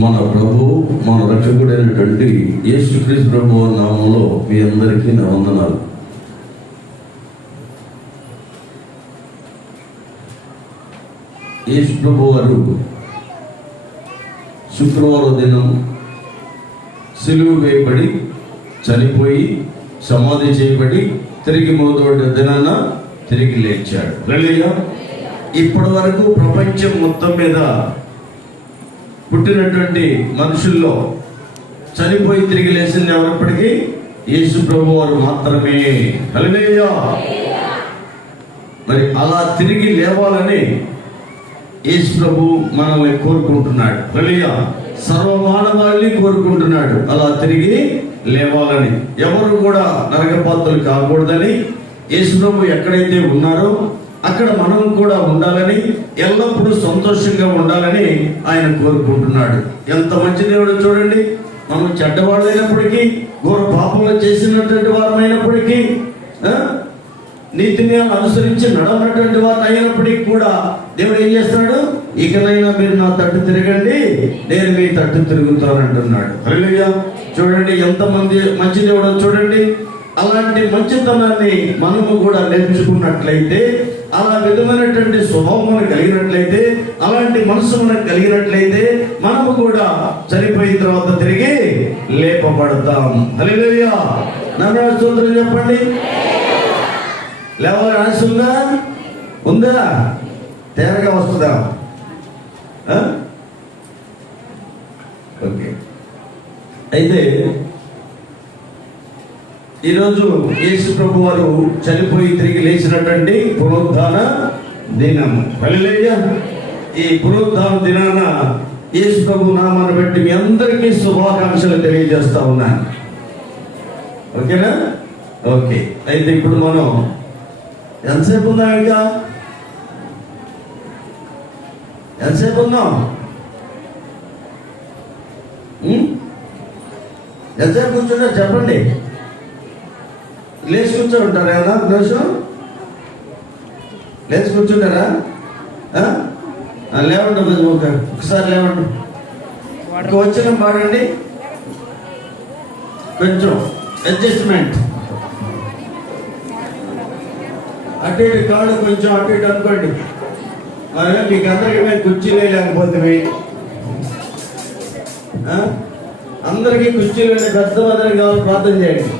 మన ప్రభు మన రక్షకుడైనటువంటి యేసుక్రీస్తు ప్రభు నామంలో మీ అందరికీ నా వందనాలు. యేసు ప్రభు వారు శుక్రవారం దినం సిలువ వేయబడి చనిపోయి సమాధి చేయబడి తిరిగి మూడవ దినాన తిరిగి లేచాడు. హల్లెలూయా. ఇప్పటి వరకు ప్రపంచం మొత్తం మీద పుట్టినటువంటి మనుషుల్లో చనిపోయి తిరిగి లేచింది ఎవరప్పటికీ యేసు ప్రభు వారు మాత్రమే. హల్లెలూయా. మరి అలా తిరిగి లేవాలని యేసు ప్రభు మనల్ని కోరుకుంటున్నాడు. హల్లెలూయా. సర్వమానవాళిని కోరుకుంటున్నాడు అలా తిరిగి లేవాలని. ఎవరు కూడా నరకపాత్రులు కాకూడదని, యేసు ప్రభు ఎక్కడైతే ఉన్నారో అక్కడ మనం కూడా ఉండాలని, ఎల్లప్పుడూ సంతోషంగా ఉండాలని ఆయన కోరుకుంటున్నాడు. ఎంత మంచి దేవుడు చూడండి. మనం చెడ్డవాళ్ళు అయినప్పటికీ, ఘోర పాపంలో చేసినటువంటి వారమైనప్పటికీ, నీతిని అనుసరించి నడవనటువంటి వారు అయినప్పటికీ కూడా దేవుడు ఏం చేస్తున్నాడు? ఇకనైనా మీరు నా తట్టు తిరగండి, నేను మీ తట్టు తిరుగుతానంటున్నాడు. హల్లెలూయా. చూడండి ఎంతమంది మంచి దేవుడు చూడండి. అలాంటి మంచితనాన్ని మనము కూడా నేర్చుకున్నట్లయితే, అలా విధమైనటువంటి స్వభావం మనకు కలిగినట్లయితే, అలాంటి మనసు మనకు కలిగినట్లయితే, మనము కూడా చనిపోయిన తర్వాత తిరిగి లేపబడతాం. హల్లెలూయా. నన్ను స్తోత్రం చెప్పండి. లేవాలి ఆశ ఉందా? తేరగా వస్తుందా? ఓకే. అయితే ఈరోజు యేసు ప్రభు వారు చనిపోయి తిరిగి లేచినటువంటి పునరుద్ధాన దినం. హల్లెలూయా. ఈ పునరుద్ధాన దినాన యేసు ప్రభు నామాన్ని బట్టి మీ అందరికీ శుభాకాంక్షలు తెలియజేస్తా ఉన్నాను. ఓకేనా? ఓకే. అయితే ఇప్పుడు మనం ఎంతసేపు ఉన్నాం? ఇంకా ఎంతసేపు ఉన్నాం? ఎంతసేపు కూర్చుంటే చెప్పండి. లేచి కూర్చోంటారా? ఏమన్నా నిమిషం లేచి కూర్చుంటారా? లేవండి, ఒకసారి లేవండి. వచ్చిన పాడండి. కొంచెం అడ్జస్ట్మెంట్. అటు ఇటు కాడు కొంచెం అటు ఇటు అనుకోండి. మరి మీకు అందరికీ మేము కుర్చీలే లేకపోతే, అందరికీ కుర్చీలు పెద్ద మందిని కావాలి. ప్రార్థన చేయండి.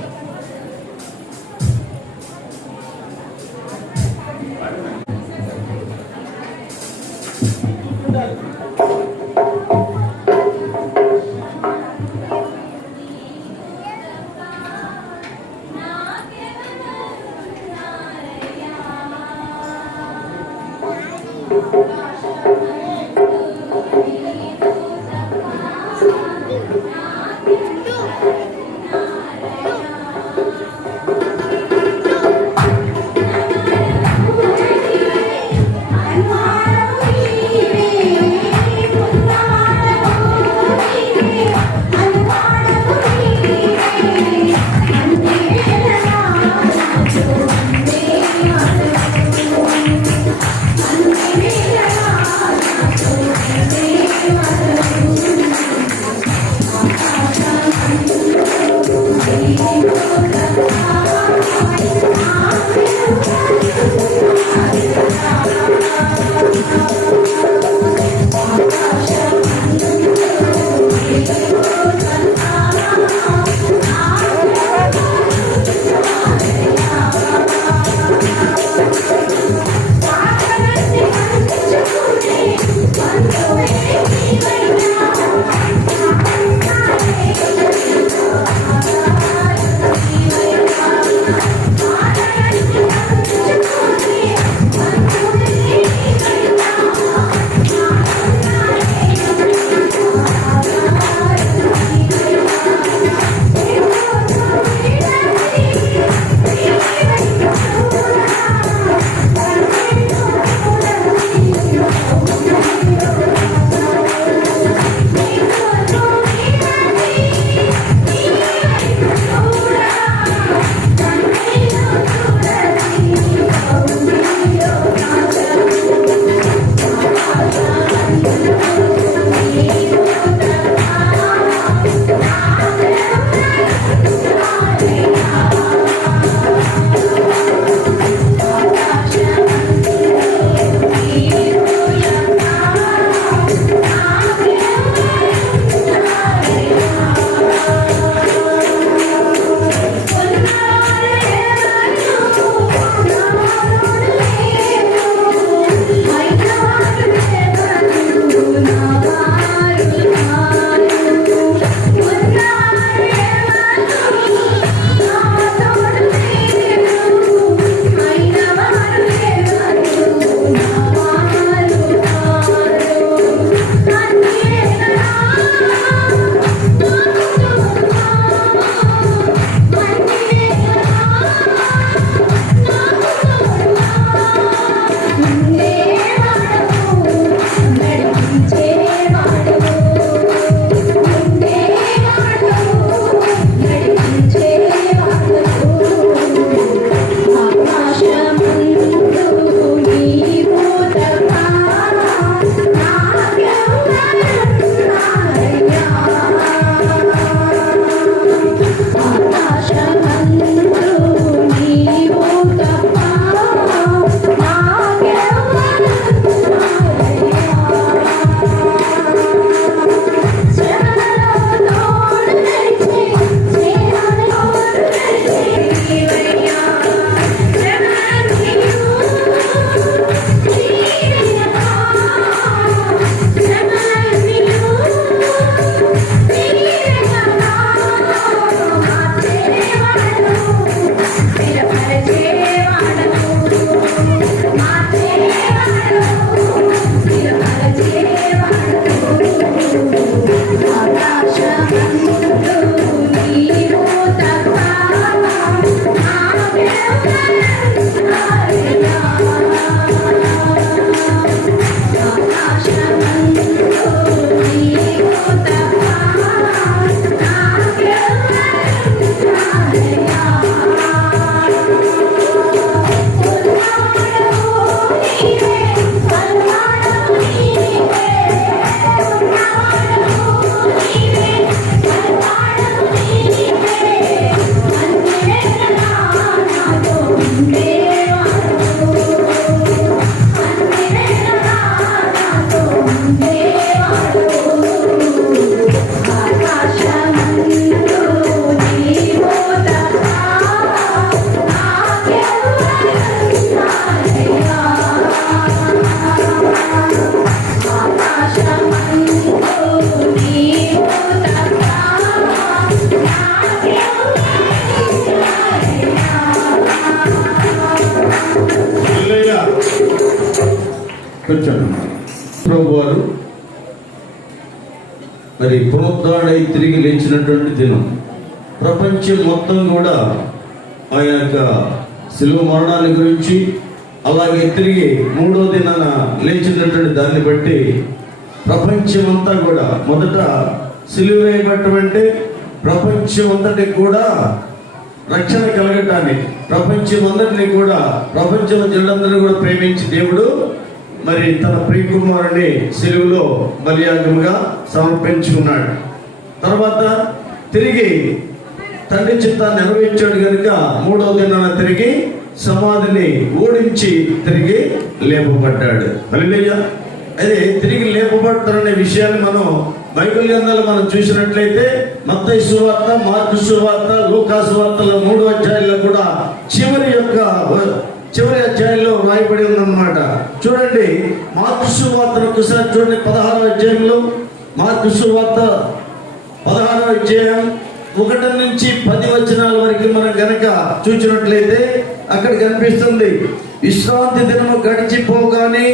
కూర్చోండి. ప్రభు వారు మరి పునరుద్ధరణై తిరిగి లేచినటువంటి దినం. ప్రపంచం మొత్తం కూడా ఆయన యొక్క శిలువ మరణాన్ని గురించి, అలాగే తిరిగి మూడో దినాన లేచినటువంటి దాన్ని బట్టి ప్రపంచం అంతా కూడా, మొదట శిలువ వేయబట్టం అంటే ప్రపంచం అంతటికి కూడా రక్షణ కలగటానికి, ప్రపంచం అందరినీ కూడా, ప్రపంచంలో జనులందరినీ కూడా ప్రేమించి దేవుడు మరి తన ప్రియకుమారుని శిలువలో బలియాగముగా సమర్పించుకున్నాడు. తర్వాత తిరిగి తండ్రి చిత్తాన్ని నెరవేర్చాడు కనుక మూడవ దినాన తిరిగి సమాధిని ఓడించి తిరిగి లేపబడ్డాడు. హల్లెలూయా. అదే తిరిగి లేపబడతారనే విషయాన్ని మనం బైబిల్ గ్రంథాలు మనం చూసినట్లయితే మత్తయి సువార్త, మార్కు సువార్త, లూకా సువార్తల 3 అధ్యాయాల్లో కూడా చివరి అధ్యాయంలో రాయబడి ఉందన్నమాట. చూడండి, మార్కు సువార్తను ఒకసారి చూడండి. 16వ అధ్యాయంలో మార్కు సువార్త 16వ అధ్యాయం 1 నుంచి 10 వచనాల వరకు మనం గనక చూసినట్లయితే అక్కడ కనిపిస్తుంది. విశ్రాంతి దినము గడిచిపోగానే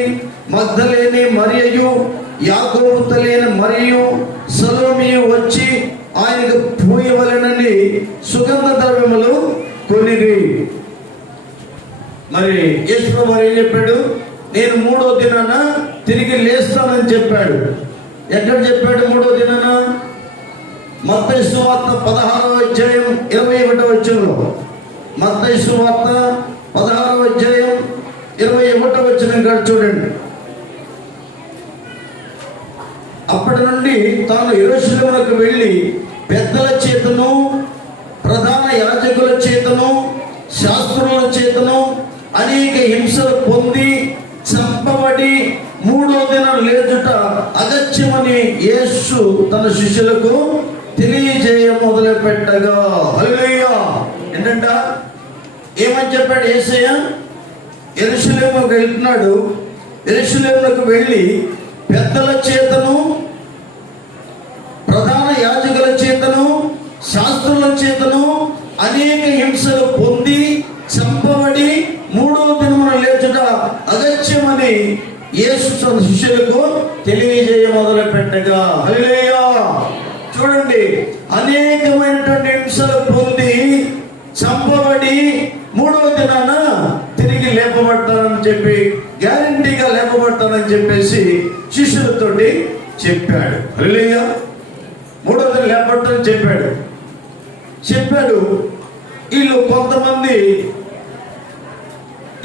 మగ్దలేని మరియయు, యాకోబు తల్లి మరియు, సలోమియు వచ్చి ఆయనకు పూయవలెనని సుగంధ ద్రవ్యములు కొనిరి. మరి యేసు ప్రభువు ఏం చెప్పాడు? నేను మూడో దినాన తిరిగి లేస్తానని చెప్పాడు. ఎక్కడ చెప్పాడు? మూడో దినాన మత్తయి సువార్త 16వ అధ్యాయం 21వ వచనంలో. మత్తయి సువార్త 16వ అధ్యాయం 21వ వచనం కాదు చూడండి. అప్పటి నుండి తాను యెరూషలేమునకు వెళ్ళి పెద్దల చేతను, ప్రధాన యాజకుల చేతను, శాస్త్రుల చేతను అనేక హింసలు పొంది చంపబడి మూడో దినం లేచుట అగత్యమని యేసు తన శిష్యులకు తెలియజేయ మొదలు పెట్టగా. హల్లెలూయా. ఏంటంట? ఏమని చెప్పాడు యేసయ్య? యెరూషలేముకు వెళ్తున్నాడు. యెరూషలేమునకు వెళ్ళి పెద్దల చేతను, ప్రధాన యాజకుల చేతను, శాస్త్రుల చేతను అనేక హింసలు పొంది చంపబడి మూడో దినమున లేచుట అగత్యమని యేసు తన శిష్యులకు తెలియజేయ మొదలు పెట్టగా. హల్లెలూయా. చూడండి, అనేకమైనటువంటి హింసలు పొంది చంపబడి మూడో దినాన తిరిగి లేపబడతానని చెప్పి, గ్యారంటీగా లేపబడతానని చెప్పేసి శిష్యులతోటి చెప్పాడు. హల్లెలూయా. మూడో దినం లేపబడతానని చెప్పాడు. వీళ్ళు కొంతమంది,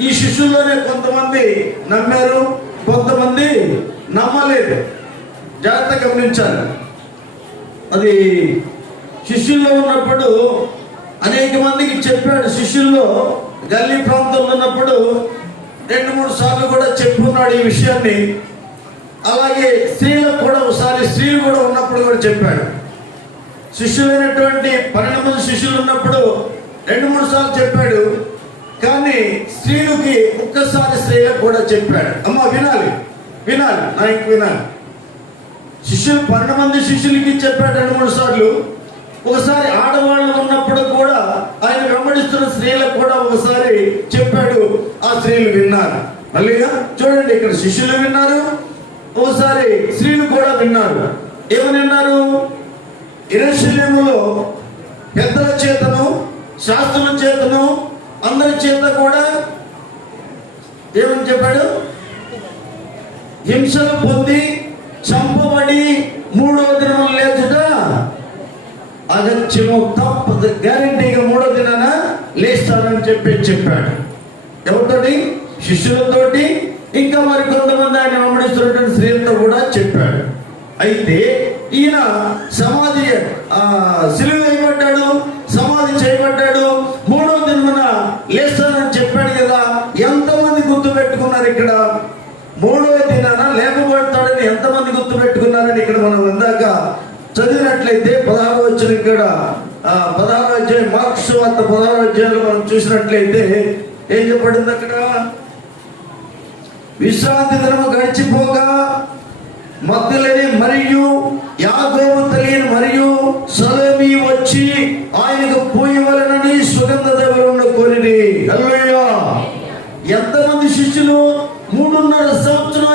ఈ శిష్యుల్లోనే కొంతమంది నమ్మారు, కొంతమంది నమ్మలేదు. జాగ్రత్త గమనించాలి. అది శిష్యుల్లో ఉన్నప్పుడు అనేక మందికి చెప్పాడు. శిష్యుల్లో గల్లీ ప్రాంతంలో ఉన్నప్పుడు 2-3 సార్లు కూడా చెప్పుకున్నాడు ఈ విషయాన్ని. అలాగే స్త్రీలకు కూడా ఒకసారి, స్త్రీలు కూడా ఉన్నప్పుడు కూడా చెప్పాడు. శిష్యులైనటువంటి 12 మంది శిష్యులు ఉన్నప్పుడు 2-3 సార్లు చెప్పాడు. కానీ స్త్రీలకి ఒక్కసారి స్త్రీలకు కూడా చెప్పాడు. అమ్మ వినాలి, నాకు వినాలి. శిష్యులు 12 మంది శిష్యులకి చెప్పాడు 2-3 సార్లు. ఒకసారి ఆడవాళ్ళు ఉన్నప్పుడు కూడా ఆయన వెంబడిస్తున్న స్త్రీలకు కూడా ఒకసారి చెప్పాడు. ఆ స్త్రీలు విన్నారు. మళ్ళీ చూడండి, ఇక్కడ శిష్యులు విన్నారు, ఒకసారి స్త్రీలు కూడా విన్నారు. ఏమని విన్నారు? యెరూషలేములో పెద్దల చేతను, శాస్త్రుల చేతను, అందరి చేత కూడా ఏమని చెప్పాడు? హింసలు పొంది చంపబడి మూడో దినం లేచుట అగత్యము, తప్పదు, గ్యారంటీగా మూడో దినాన లేస్తానని చెప్పాడు. ఎవరితోటి? శిష్యులతోటి, ఇంకా మరి కొంతమంది ఆయన వెంబడిస్తున్నటువంటి స్త్రీలతో కూడా చెప్పాడు. అయితే ఈయన సిలువ వేయబడ్డాడు, సమాధి చేయబడ్డాడు, మూడో దినమున లేస్తానని చెప్పాడు కదా. ఎంతమంది గుర్తు పెట్టుకున్నారు? ఇక్కడ మూడో దినాన లేపబడతాడని ఎంతమంది గుర్తు పెట్టుకున్నారని ఇక్కడ మనం ఇందాక చదివినట్లయితే 16వ వచనం, ఇక్కడ 16వ అధ్యాయం మార్కు సువార్త 16వ అధ్యాయంలో మనం చూసినట్లయితే ఏం చెప్పబడింది అక్కడ? విశ్రాంతి దినము గడిచిపోగా మగ్దలేని మరియు, యాకోబు తల్లి మరియు సలోమి వచ్చి ఆయనకు పూయవలెనని సుగంధ ద్రవ్యములు కొనిరి. హల్లెలూయా. ఎంతమంది శిష్యులు? 3.5 సంవత్సరం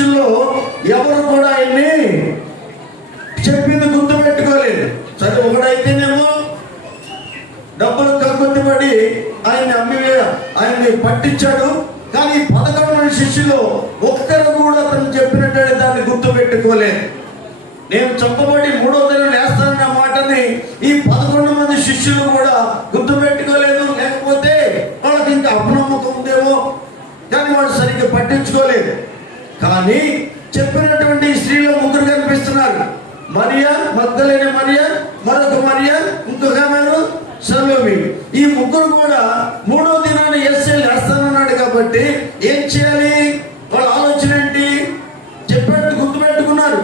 శిష్యుల్లో ఎవరు కూడా ఆయన్ని చెప్పింది గుర్తు పెట్టుకోలేదు. సరే, ఒకడైతేనేమో డబ్బులు కక్కుర్తి పడి ఆయన్ని పట్టించాడు. కానీ 11 మంది శిష్యులు ఒక్కరు కూడా అతను చెప్పినట్టు దాన్ని గుర్తు పెట్టుకోలేదు. నేను చంపబడి 3వ దినం లేస్తానన్న మాటని ఈ 11 మంది శిష్యులు కూడా గుర్తు పెట్టుకోలేదు. లేకపోతే వాళ్ళకి ఇంకా అపనమ్మకం ఉందేమో, కానీ వాళ్ళు సరిగ్గా పట్టించుకోలేదు. కానీ చెప్పినటువంటి స్త్రీలో 3 కనిపిస్తున్నారు. మరియా, మగ్దలేని మరియా, మరొక మరియా, ఇంకొక ఆమెను సలోమి. ఈ 3 కూడా 3వ దినాన్ని యేసు లేస్తానన్నాడు కాబట్టి ఏం చేయాలి? వాళ్ళ ఆలోచన ఏంటి? చెప్పినట్టు గుర్తుపెట్టుకున్నారు.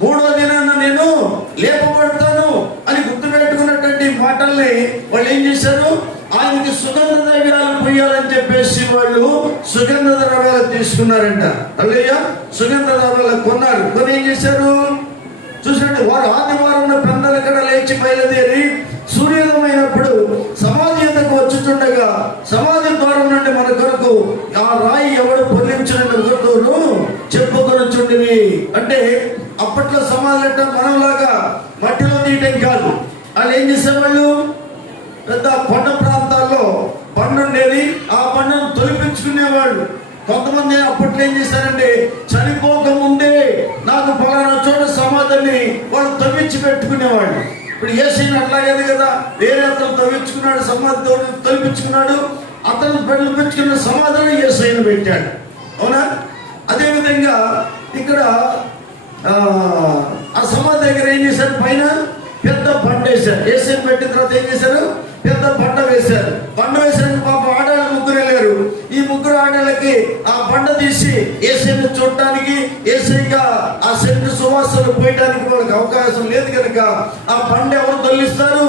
3వ దినాన్న నేను లేపబడతాను అని గుర్తుపెట్టుకున్నటువంటి మాటల్ని వాళ్ళు ఏం చేశారు? ఆయనకి సుగంధ ద్రవ్యాలు పోయాలని చెప్పేసి వాళ్ళు సుగంధ ద్రవ్యాలు తీసుకున్నారంట. అల్లయ్య, సుగంధ ద్రవ్యాలు కొన్నారు. కొని ఏం చేశారు చూసినట్టు వారు ఆదివారం పెందల కడ లేచి బయలుదేరి సూర్యోదయమైనప్పుడు సమాధి యొద్దకు వచ్చుచుండగా సమాధి ద్వారం నుండి మన కొరకు ఆ రాయి ఎవడు పొల్లించినట్టు గుర్తును చెప్పుకొనుచుండివి. అంటే అప్పట్లో సమాధులు అంటే మనలాగా మట్టిలో తీయటం కాదు. వాళ్ళు ఏం చేసేవాళ్ళు? పెద్ద కొండ ప్రాంతాల్లో బండ ఉండేది, ఆ బండను తొలిపించుకునేవాళ్ళు. కొంతమంది అప్పట్లో ఏం చేశారంటే చనిపోక ముందే నాకు పలానా చోట సమాధిని వాళ్ళు తవ్వించి పెట్టుకునేవాళ్ళు. ఇప్పుడు యేసయ్యను అట్లాగేది కదా, వేరే అతను తవ్వించుకున్నాడు, సమాధి తొలిపించుకున్నాడు. అతను తొలిపించుకున్న సమాధిని యేసయ్యను పెట్టాడు. అవునా? అదేవిధంగా ఇక్కడ ఆ సమాధి దగ్గర ఏం చేశారు? పైన పెద్ద బండ వేశారు. యేసయ్యను పెట్టిన తర్వాత ఏం చేశారు? పెద్ద బండ వేశారు. బండ వేసిన పాప ఆడాళ్ళు 3 వెళ్ళారు. ఈ 3 ఆడాళ్ళకి ఆ బండ తీసి యేసయ్యను చూడటానికి, యేసయ్యగా ఆ సెంటు సువాసనలు పోయటానికి వాళ్ళకి అవకాశం లేదు కనుక ఆ బండ ఎవరు తొలిస్తారు,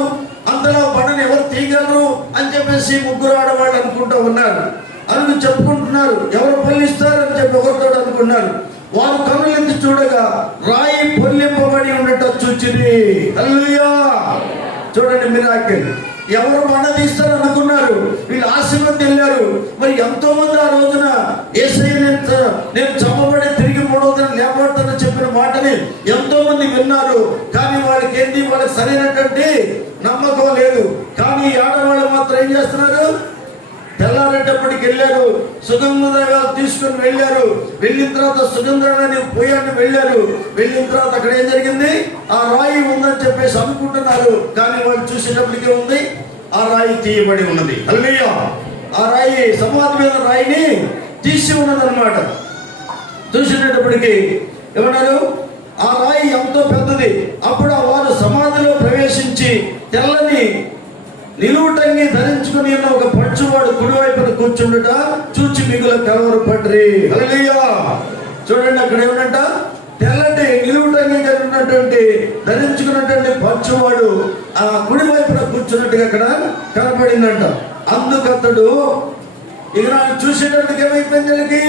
అంతలో బండను ఎవరు తీయగలరు అని చెప్పేసి 3 ఆడవాళ్ళు అనుకుంటూ ఉన్నారు. అని చెప్పుకుంటున్నారు. ఎవరు పొల్లిస్తారు అని చెప్పి ఒకరితో అనుకున్నారు. వారు కన్నులెత్తి చూడగా రాయి పొల్లింపబడి ఉండటం చూచింది. హల్లెలూయా! చూడండి, మిరాకిల్. ఎవరు బండ తీస్తారు అనుకున్నారు, వీళ్ళు ఆశీర్వాదం వెళ్ళారు. మరి ఎంతో మంది ఆ రోజున యేసయ్య నేను చంపబడి తిరిగి 3వ దినం లేపబడతానని చెప్పిన మాటని ఎంతో మంది విన్నారు. కానీ వాళ్ళకి ఏంటి? వాళ్ళకి సరైనటువంటి నమ్మకం లేదు. కానీ ఆడవాళ్ళు మాత్రం ఏం చేస్తున్నారు? తెల్లారేటప్పటికి వెళ్ళారు, సుగంధ ద్రవ్యాలు తీసుకుని వెళ్ళారు. వెళ్ళిన తర్వాత సుగంధాన్ని పోయాన్ని వెళ్ళారు. వెళ్ళిన తర్వాత అక్కడ ఏం జరిగింది? ఆ రాయి ఉందని చెప్పేసి అనుకుంటున్నారు. కానీ వాళ్ళు చూసేటప్పటికే ఉంది, ఆ రాయి తీయబడి ఉన్నది. హల్లెలూయా! ఆ రాయి సమాధి మీద రాయిని తీసి ఉన్నదన్నమాట. చూసేటప్పటికి ఏమన్నారు? ఆ రాయి ఎంతో పెద్దది. అప్పుడు వారు సమాధిలో ప్రవేశించి తెల్లని నిలువుటంగి ధరించుకుని ఒక పక్షువాడు కుడివైపున కూర్చుండుట చూచి మిగుల కలవరపడ్రి. హల్లెలూయా! చూడండి, అక్కడ ఏమంట? తెల్లటి నిలువుటంగి ధరించుకున్నటువంటి పక్షువాడు ఆ కుడివైపున కూర్చున్నట్టుగా అక్కడ కనపడిందంట. అందుకతడు ఇక నాకు చూసేటప్పటికి ఏమైపోయింది?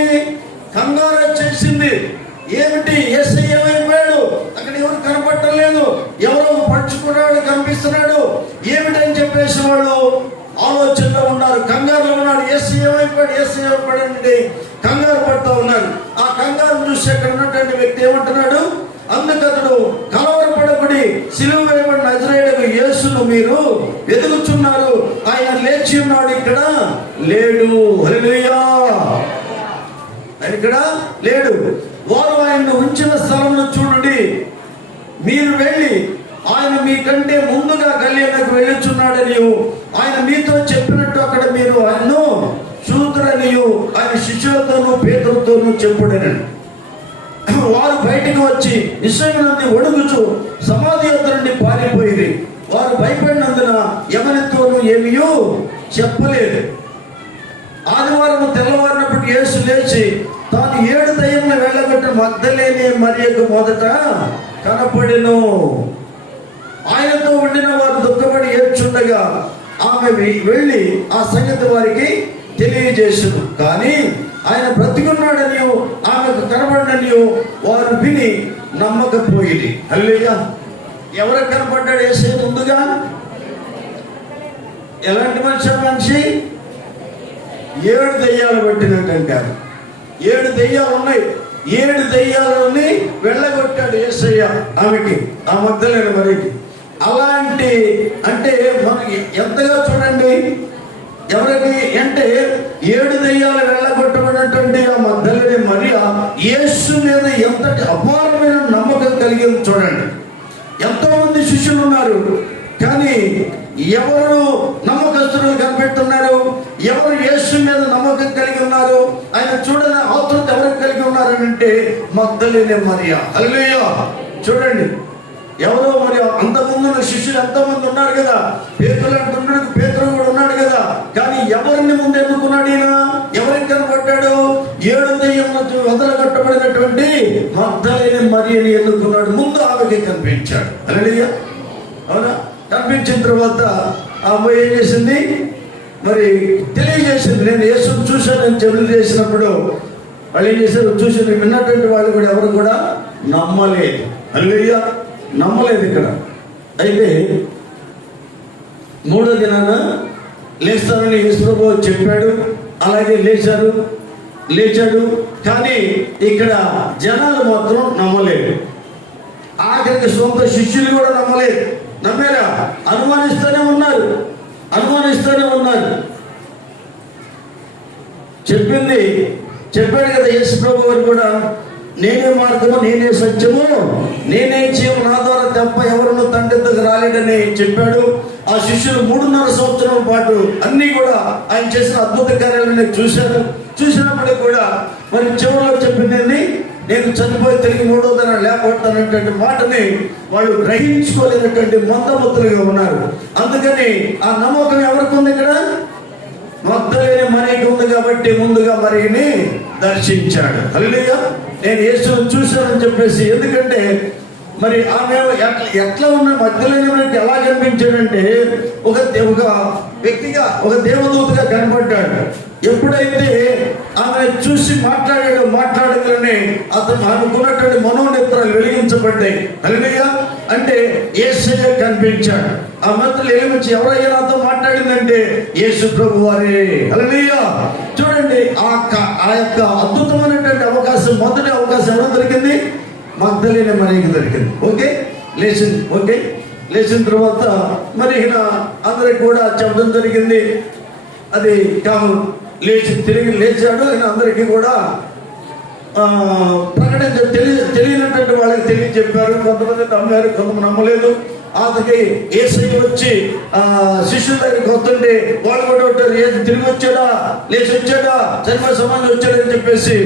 కంగారు వచ్చేసింది. ఏమిటి? యేసయ్య ఏమైపోయాడు? అక్కడ ఎవరు కనపడటం లేదు, ఎవరో పడుచుకున్నాడు కనిపిస్తున్నాడు, ఏమిటని చెప్పేసి వాళ్ళు ఆలోచనలో ఉన్నారు, కంగారులో ఉన్నారు. యేసయ్య ఏమైపోయాడు? యేసయ్య ఏమైపోయాడండి కంగారు పడుతూ ఉన్నారు. ఆ కంగారు చూసి అక్కడ ఉన్నటువంటి వ్యక్తి ఏమంటున్నాడు? అందుకతడు కలవరపడకుడి, సిలువ వేయబడిన నజరేయుడగు యేసును మీరు వెతుకుచున్నారు, ఆయన లేచి ఉన్నాడు, ఇక్కడ లేడు. హల్లెలూయా! ఆయన ఇక్కడ లేడు. వారు ఆయన్ను ఉంచిన స్థలమును చూడండి, మీరు వెళ్ళి ఆయన మీకంటే ముందుగా గలిలయకు వెళ్ళుచున్నాడని ఆయన మీతో చెప్పినట్టు అక్కడ మీరు ఆయన్ను చూదురని ఆయన శిష్యులతోనూ పేతురుతోనూ చెప్పుడని. వారు బయటకు వచ్చి నిశ్చయమునందు వణుకుచు సమాధి యొద్ద నుండి పారిపోయింది. వారు భయపడినందున ఎవరితోనూ ఏమీయూ చెప్పలేదు. ఆదివారం తెల్లవారినప్పుడు యేసు లేచి తాను 7 దయ్యములను వెళ్ళగొట్టిన మగ్దలేని మరియకు మొదట కనపడెను. ఆయనతో ఉండిన వారు దుఃఖపడి ఏడ్చుండగా ఆమె వెళ్ళి ఆ సంగతి వారికి తెలియజేసును. కానీ ఆయన బ్రతికున్నాడని ఆమెకు కనపడని వారు విని నమ్మకపోయింది. హల్లెలూయా! ఎవరికి కనపడ్డాడు యేసయ్య ముందుగా? ఎలాంటి మనిషి? 7 దెయ్యాలు పట్టినట్టు అంటారు. 7 దెయ్యాలు ఉన్నాయి. 7 దెయ్యాలని వెళ్ళగొట్టాడు యేసయ్య ఆమెకి, ఆ మగ్దలేనే మరికి. అలాంటి అంటే మనకి ఎంతగా చూడండి, ఎవరికి అంటే 7 దెయ్యాలు వెళ్ళగొట్టబడినటువంటి ఆ మగ్దలేనే మరియ యేసు మీద ఎంతటి అపారమైన నమ్మకం కలిగింది చూడండి. ఎంతో మంది శిష్యులు ఉన్నారు, కానీ ఎవరు నమ్మకస్తులు కనిపెట్టున్నారు, ఎవరు యేసు మీద నమ్మకం కలిగి ఉన్నారు, ఆయన చూడని ఆతృత ఎవరికి కలిగి ఉన్నారనంటే మగ్దలేనే మరియ. హల్లెలూయా. చూడండి, ఎవరో మరి అంతకుముందు శిష్యులు ఎంతోమంది ఉన్నారు కదా, పేతురు అంటున్నాడు, పేతురు కూడా ఉన్నాడు కదా, కానీ ఎవరిని ముందు ఎన్నుకున్నాడు ఈయన? ఎవరికి కనపడ్డాడు? 7 దెయ్యములు వదలగొట్టబడినటువంటి మగ్దలేనే మరియని ఎన్నుకున్నాడు. ముందు ఆమెకి కనిపించాడు. హల్లెలూయా. అవునా? కనిపించిన తర్వాత ఆ అమ్మాయి ఏం చేసింది? మరి తెలియజేసింది, నేను యేసుని చూశానని తెలియజేసినప్పుడు వాళ్ళు ఏం చేశారు? చూసి విన్నటువంటి వాళ్ళు కూడా ఎవరు కూడా నమ్మలేదు. హల్లెలూయా. నమ్మలేదు ఇక్కడ. అయితే 3వ దినాన లేస్తానని యేసుప్రభువు చెప్పాడు, అలాగే లేచాడు. కానీ ఇక్కడ జనాలు మాత్రం నమ్మలేదు. ఆఖరికి సొంత శిష్యులు కూడా నమ్మలేదు. నమ్మారా? అనుమానిస్తూనే ఉన్నారు. చెప్పాడు కదా యేసుప్రభువు వారు కూడా, నేనే మార్గము, నేనే సత్యము, నేనే జీవము, నా ద్వారా తప్ప ఎవరును తండ్రి దగ్గర రాలేడని చెప్పాడు. ఆ శిష్యులు 3.5 సంవత్సరం పాటు అన్ని కూడా ఆయన చేసిన అద్భుత కార్యాలను చూశారు. చూసినప్పటికీ కూడా మరి చివరిలో చెప్పింది, నేను చనిపోయి తిరిగి 3వ దినాన లేకపోతానటువంటి మాటని వాళ్ళు గ్రహించుకోలేనటువంటి మందమతులుగా ఉన్నారు. అందుకని ఆ నమ్మకం ఎవరికి ఉంది? ఇక్కడ మగ్దలేనే మరియకి ఉంది కాబట్టి ముందుగా మరియని దర్శించాడు. హల్లెలూయా. నేను యేసును చూశానని చెప్పేసి, ఎందుకంటే మరి ఆమె ఎట్లా ఉన్న మగ్దలేనే మరియకి ఎలా కనిపించాడంటే ఒక వ్యక్తిగా, ఒక దేవదూతగా కనబడ్డాడు. ఎప్పుడైతే ఆమె చూసి మాట్లాడగలని అతను ఆమెకున్నటువంటి మనోనేత్రాలు వెలిగించబడ్డాయి. హల్లెలూయా. అంటే యేసయ్య కనిపించాడు. ఆ మంత్రులు ఏమిచ్చి ఎవరయ్యా నాతో మాట్లాడిందంటే యేసు ప్రభు వారే. హల్లెలూయా. చూడండి, ఆ యొక్క అద్భుతమైనటువంటి అవకాశం, మొదటి అవకాశం ఎవరో దొరికింది? మగ్దలేనే మరియకి దొరికింది. ఓకే, లేచిన తర్వాత మరి ఈయన అందరికి కూడా చెప్పడం జరిగింది. అది తిరిగి లేచాడు. ఈయన అందరికీ కూడా తెలియనటువంటి వాళ్ళకి తెలియజెప్పారు. కొంతమంది నమ్మారు, కొంతమంది నమ్మలేదు. అతనికి యేసయ్య వచ్చి శిష్యుల దగ్గరికి వస్తుంటే వాళ్ళు కూడా ఉంటారు, తిరిగి వచ్చాడా, లేచి వచ్చాడా, చనిపోయే సమాజం వచ్చాడని చెప్పేసి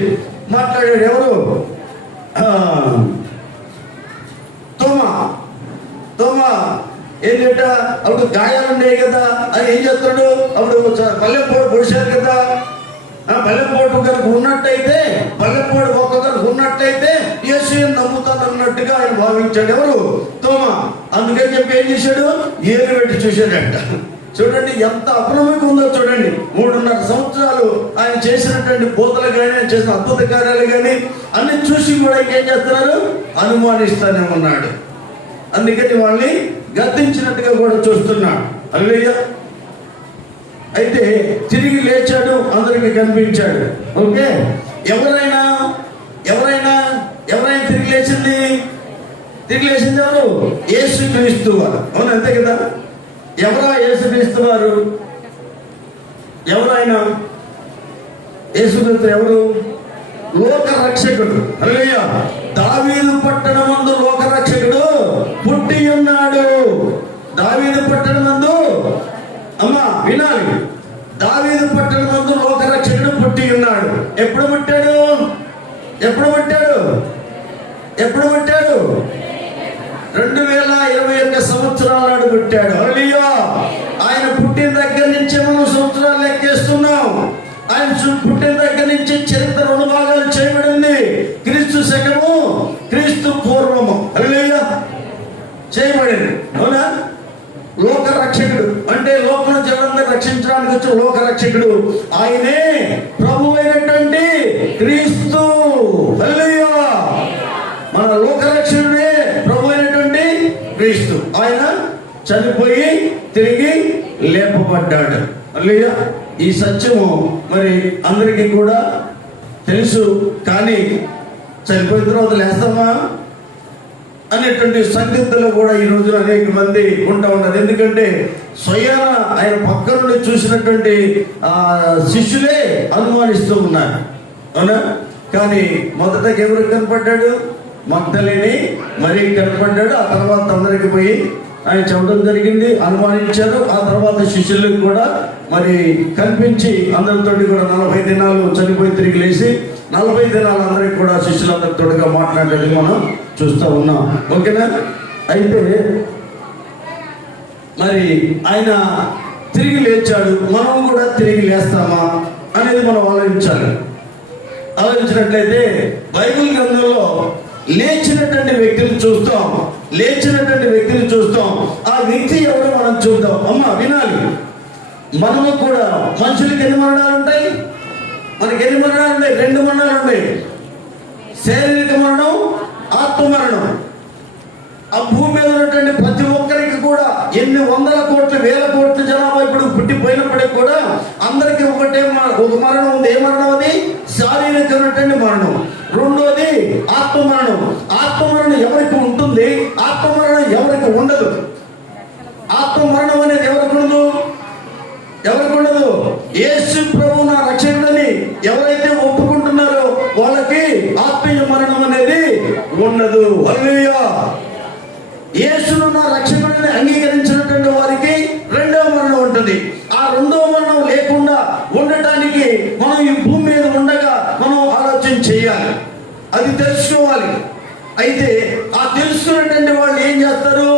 మాట్లాడాడు. ఎవరు? తోమా ఏం చేట, అప్పుడు గాయాలు ఉన్నాయి కదా, అది ఏం చేస్తాడు? అప్పుడు పల్లెపోటు పొడిచారు కదా, పల్లెపోటు కనుక ఉన్నట్టయితే, పల్లెపోటు ఒక్క కనుక ఉన్నట్టయితే యేసుని నమ్ముతాను అన్నట్టుగా ఆయన భావించాడు. ఎవరు? తోమా. అందుకని చెప్పి ఏం చేశాడు? ఏలు పెట్టి చూశాడంట. చూడండి ఎంత అప్రమేయం ఉందో చూడండి. 3.5 సంవత్సరాలు ఆయన చేసినటువంటి బోధలు కానీ, ఆయన చేసిన అద్భుత కార్యాలు కానీ అన్ని చూసి కూడా ఇంకేం చేస్తున్నారు? అనుమానిస్తూనే ఉన్నాడు. అందుకని వాళ్ళని గద్దించినట్టుగా కూడా చూస్తున్నాడు. హల్లెలూయా. అయితే తిరిగి లేచాడు, అందరికి కనిపించాడు. ఓకే, ఎవరైనా తిరిగి లేచింది ఎవరు? యేసుక్రీస్తు వారు. అవును, అంతే కదా. ఎవరా యేసుక్రీస్తు వారు? ఎవరైనా యేసుక్రీస్తు ఎవరు? లోక రక్షకుడు. హల్లెలూయా. దావీదు పట్టణమందు లోక రక్షకుడు పుట్టి ఉన్నాడు. దావీదు పట్టణమందు, అమ్మా వినాలి, దావీదు పట్టణమందు లోక రక్షకుడు పుట్టి ఉన్నాడు. ఎప్పుడు పుట్టాడు? 2021 సంవత్సరాల నాడు పుట్టాడు. హల్లెలూయా. ఆయన పుట్టిన దగ్గర నుంచి మనం సంవత్సరాలు లెక్కేస్తున్నాం. ఆయన పుట్టిన దగ్గర నుంచి చరిత్ర 2 భాగాలు చేయబడింది. క్రీస్తు శకము, క్రీస్తు పూర్వము. హల్లెలూయా. చేయబడింది. అవునా? లోక రక్షకుడు అంటే లోకం జనాన్ని రక్షించడానికి వచ్చిన లోక రక్షకుడు ఆయనే ప్రభు అయినటువంటి క్రీస్తు. హల్లెలూయా. మన లోక రక్షకుడే ప్రభు అయినటువంటి క్రీస్తు. ఆయన చనిపోయి తిరిగి లేపబడ్డాడు. హల్లెలూయా. ఈ సత్యము మరి అందరికీ కూడా తెలుసు. కానీ చనిపోయిన తర్వాత లేస్తామా అనేటువంటి సందిగ్ధలో కూడా ఈ రోజున అనేక మంది ఉంటా ఉన్నారు. ఎందుకంటే స్వయాన ఆయన పక్క నుండి చూసినటువంటి శిష్యులే అనుమానిస్తూ ఉన్నారు, అవునా? కానీ మొదటగా ఎవరికి కనపడ్డాడు? మగ్దలేని మరి కనపడ్డాడు. ఆ తర్వాత అందరికి పోయి ఆయన చెప్పడం జరిగింది, అనుమానించారు. ఆ తర్వాత శిష్యులకు కూడా మరి కనిపించి అందరితో కూడా 40 దినాలు చనిపోయి తిరిగి లేచి 40 దినాలు అందరికి కూడా శిష్యులందరితోగా మాట్లాడేది మనం చూస్తూ ఉన్నాం. ఓకేనా? అయితే మరి ఆయన తిరిగి లేచాడు, మనం కూడా తిరిగి లేస్తామా అనేది మనం ఆలోచించినట్లయితే బైబిల్ గ్రంథంలో లేచినటువంటి వ్యక్తిని చూస్తాం. ఆ వ్యక్తి ఎవరో మనం చూద్దాం. అమ్మ వినాలి, మనము కూడా మనుషులకి ఎన్ని మరణాలు ఉంటాయి? మనకి ఎన్ని మరణాలు ఉంటాయి? 2 మరణాలు ఉంటాయి. శారీరక మరణం, ఆత్మ మరణం. ఆ భూమి మీద ఉన్నటువంటి ప్రతి ఒక్కరికి కూడా ఎన్ని వందల కోట్ల వేల కోట్ల జనాభా ఇప్పుడు పుట్టిపోయినప్పటికీ కూడా అందరికీ ఒక మరణం ఉంది. ఏ మరణం అది? శారీరకమైనటువంటి మరణం. రెండోది ఆత్మ మరణం. ఆత్మ మరణం ఎవరికి ఉంటుంది? ఆత్మ మరణం ఎవరికి ఉండదు. ఆత్మ మరణం అనేది ఎవరికి ఉండదు? యేసు ప్రభు నా రక్షకుడని ఎవరైతే ఒప్పుకుంటున్నారో వాళ్ళకి ఆత్మీయ మరణం అనేది ఉండదు. హల్లెలూయా. యేసును నా రక్షకుడిని అంగీకరించినటువంటి వారికి 2వ మరణం ఉంటుంది. ఆ 2వ మరణం లేకుండా ఉండటానికి మనం ఈ భూమి మీద ఉండగా మనం ఆలోచన చేయాలి, అది తెలుసుకోవాలి. అయితే ఆ తెలుసుకున్నటువంటి వాళ్ళు ఏం చేస్తారు?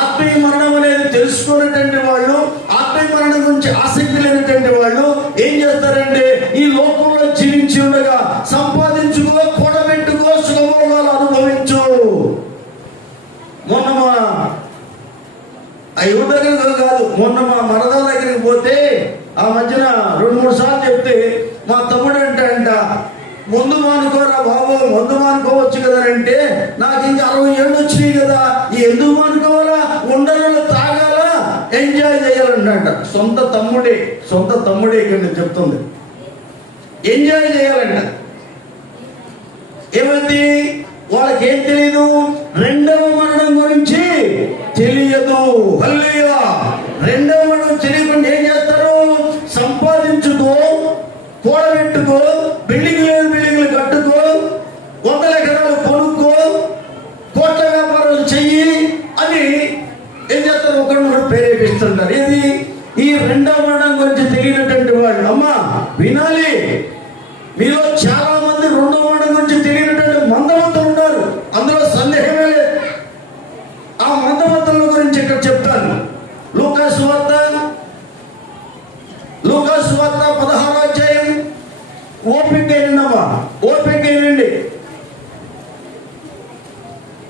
ఆత్మీయ మరణం అనేది తెలుసుకున్నటువంటి వాళ్ళు, ఆత్మీయ మరణం గురించి ఆసక్తి లేనటువంటి వాళ్ళు ఏం చేస్తారంటే ఈ లోకంలో జీవించి ఉండగా సంపాదించుకో, కూడబెట్టుకో, సుఖభోగాలు అనుభవించు. మొన్న మా యువ దగ్గరకు కాదు, మొన్న మా మరదా దగ్గరికి పోతే ఆ మధ్యన 2-3 సార్లు చెప్తే మా తమ్ముడు అంట ముందు మానుకోరా బాబు, ముందు మానుకోవచ్చు కదా అంటే, నాకు ఇంకా 60 ఏళ్ళు వచ్చినాయి కదా, ఎందుకు మానుకోవాలా? ఉండలలో తాగాలా, ఎంజాయ్ చేయాలంట. సొంత తమ్ముడే ఇక్కడ నేను చెప్తుంది. ఎంజాయ్ చేయాలంట. ఏమైంది? వాళ్ళకి ఏం తెలియదు? 2వ మరణం గురించి తెలియదు. హల్లెలూయా. 2వ మరణం తెలియకుండా ఏం చేస్తారు? సంపాదించుకో, కూడబెట్టుకో, బిల్డింగ్లు కట్టుకో, 100 ఎకరాలు కొనుక్కో, కోట్ల వ్యాపారాలు చెయ్యి అని ఏం చేస్తారు? ఒకరినొకరు ప్రేరేపిస్తుంటారు. ఏది? ఈ 2వ మరణం గురించి తెలియనటువంటి వాళ్ళు. అమ్మా వినాలి, మీలో చాలా మంది 2వ మరణం గురించి తెలియనటువంటి మందమంతులు ఉన్నారు, అందులో సందేహమే లేదు. ఆ మందమంతుల గురించి ఇక్కడ చెప్తాను. లూకాసు వార్త 16వ అధ్యాయం.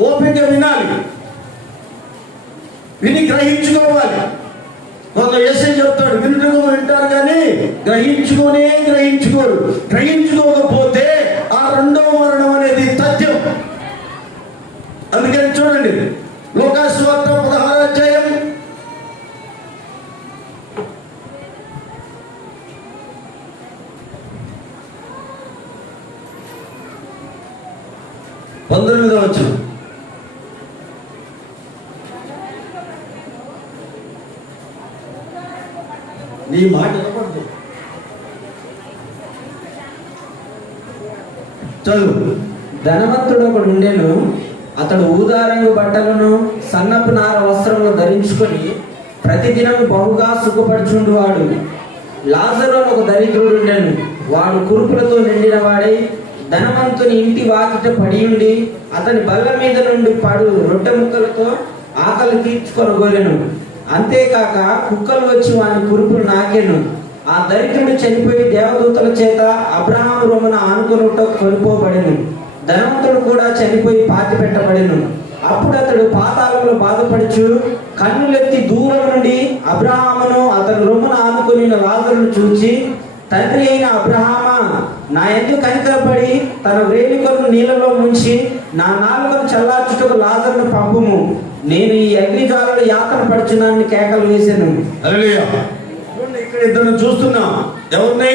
ఓపిక వినాలి, విని గ్రహించుకోవాలి. కొంత యేసే చెప్తాడు, వింటారు కానీ గ్రహించుకోరు. గ్రహించుకోకపోతే ఆ 2వ మరణం అనేది తథ్యం. అందుకని చూడండి, లూకాసు వార్త 16వ అధ్యాయం 19వ వచనం. నీ మాట వినపడదు, చదువు. ధనవంతుడు ఒకడు ఉండెను. అతడు ఊదారంగు బట్టలను, సన్నపు నార వస్త్రములు ధరించుకొని ప్రతిదినం బహుగా సుఖపడుచుండువాడు. లాజరు ఒక దరిద్రుడు ఉండెను. వాడు కురుపులతో నిండిన వాడై ధనవంతుని ఇంటి వాకిట పడియుండి అతని బల్ల మీద నుండి పడు రొట్టె ముక్కలతో ఆకలి తీర్చుకొనగోలెను. అంతేకాక కుక్కలు వచ్చి వాని కురుపులు నాకెను. ఆ దరిద్రుడు చనిపోయి దేవదూతల చేత అబ్రహాము రొమ్మున ఆనుకొనుట కొనుకోబడెను. ధనవంతుడు కూడా చనిపోయి పాతి పెట్టబడెను. అప్పుడు అతడు పాతాళంలో బాధపడుచు కన్నులెత్తి దూరం నుండి అబ్రహామును అతని రొమ్మున ఆనుకుని లాజరును చూచి, తండ్రి అయిన అబ్రహామా, నా యందు కనికరపడి తన వేలికను నీళ్ళలో ముంచి నా నాలుకను చల్లార్చుటకు లాజరును పంపుము, నేను ఈ అగ్నిజ్వాలలో యాతన పడుచున్నానని కేకలు వేశాను. హల్లెలూయా. ఇక్కడ ఇద్దరు చూస్తున్నాం. ఎవరిని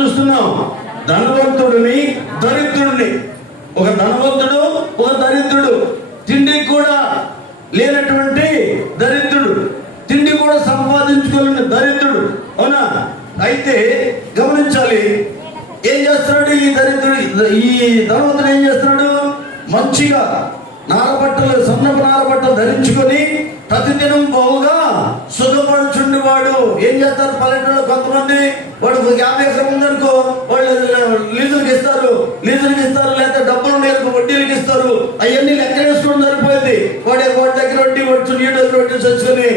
చూస్తున్నాం? ధనవంతుడిని దరిద్రుడిని. ఒక ధనవంతుడు, ఒక దరిద్రుడు. తిండి కూడా లేనటువంటి దరిద్రుడు, తిండి కూడా సంపాదించుకోలేని దరిద్రుడు. అవునా? అయితే గమనించాలి, ఏం చేస్తున్నాడు ఈ దరిద్రుడు? ఈ ధనవంతుడు ఏం చేస్తున్నాడు? మంచిగా నారబట్టలు, సన్నపు నారబట్టలు ధరించుకొని ప్రతిదినం బహుగా సుఖపడుచుండేవాడు. ఏం చేస్తారు పల్లెటూరులో కొంతమంది, వాడు 50 ఎకరం ఉందనుకో, వాళ్ళు లీజులకు ఇస్తారు, లేదా డబ్బులు ఉండేందుకు వడ్డీలకు ఇస్తారు. అవన్నీ లెక్క వేసుకోవడం సరిపోయింది. వాడి దగ్గర వడ్డీ వచ్చు, నీ దగ్గర వడ్డీ చచ్చుకొని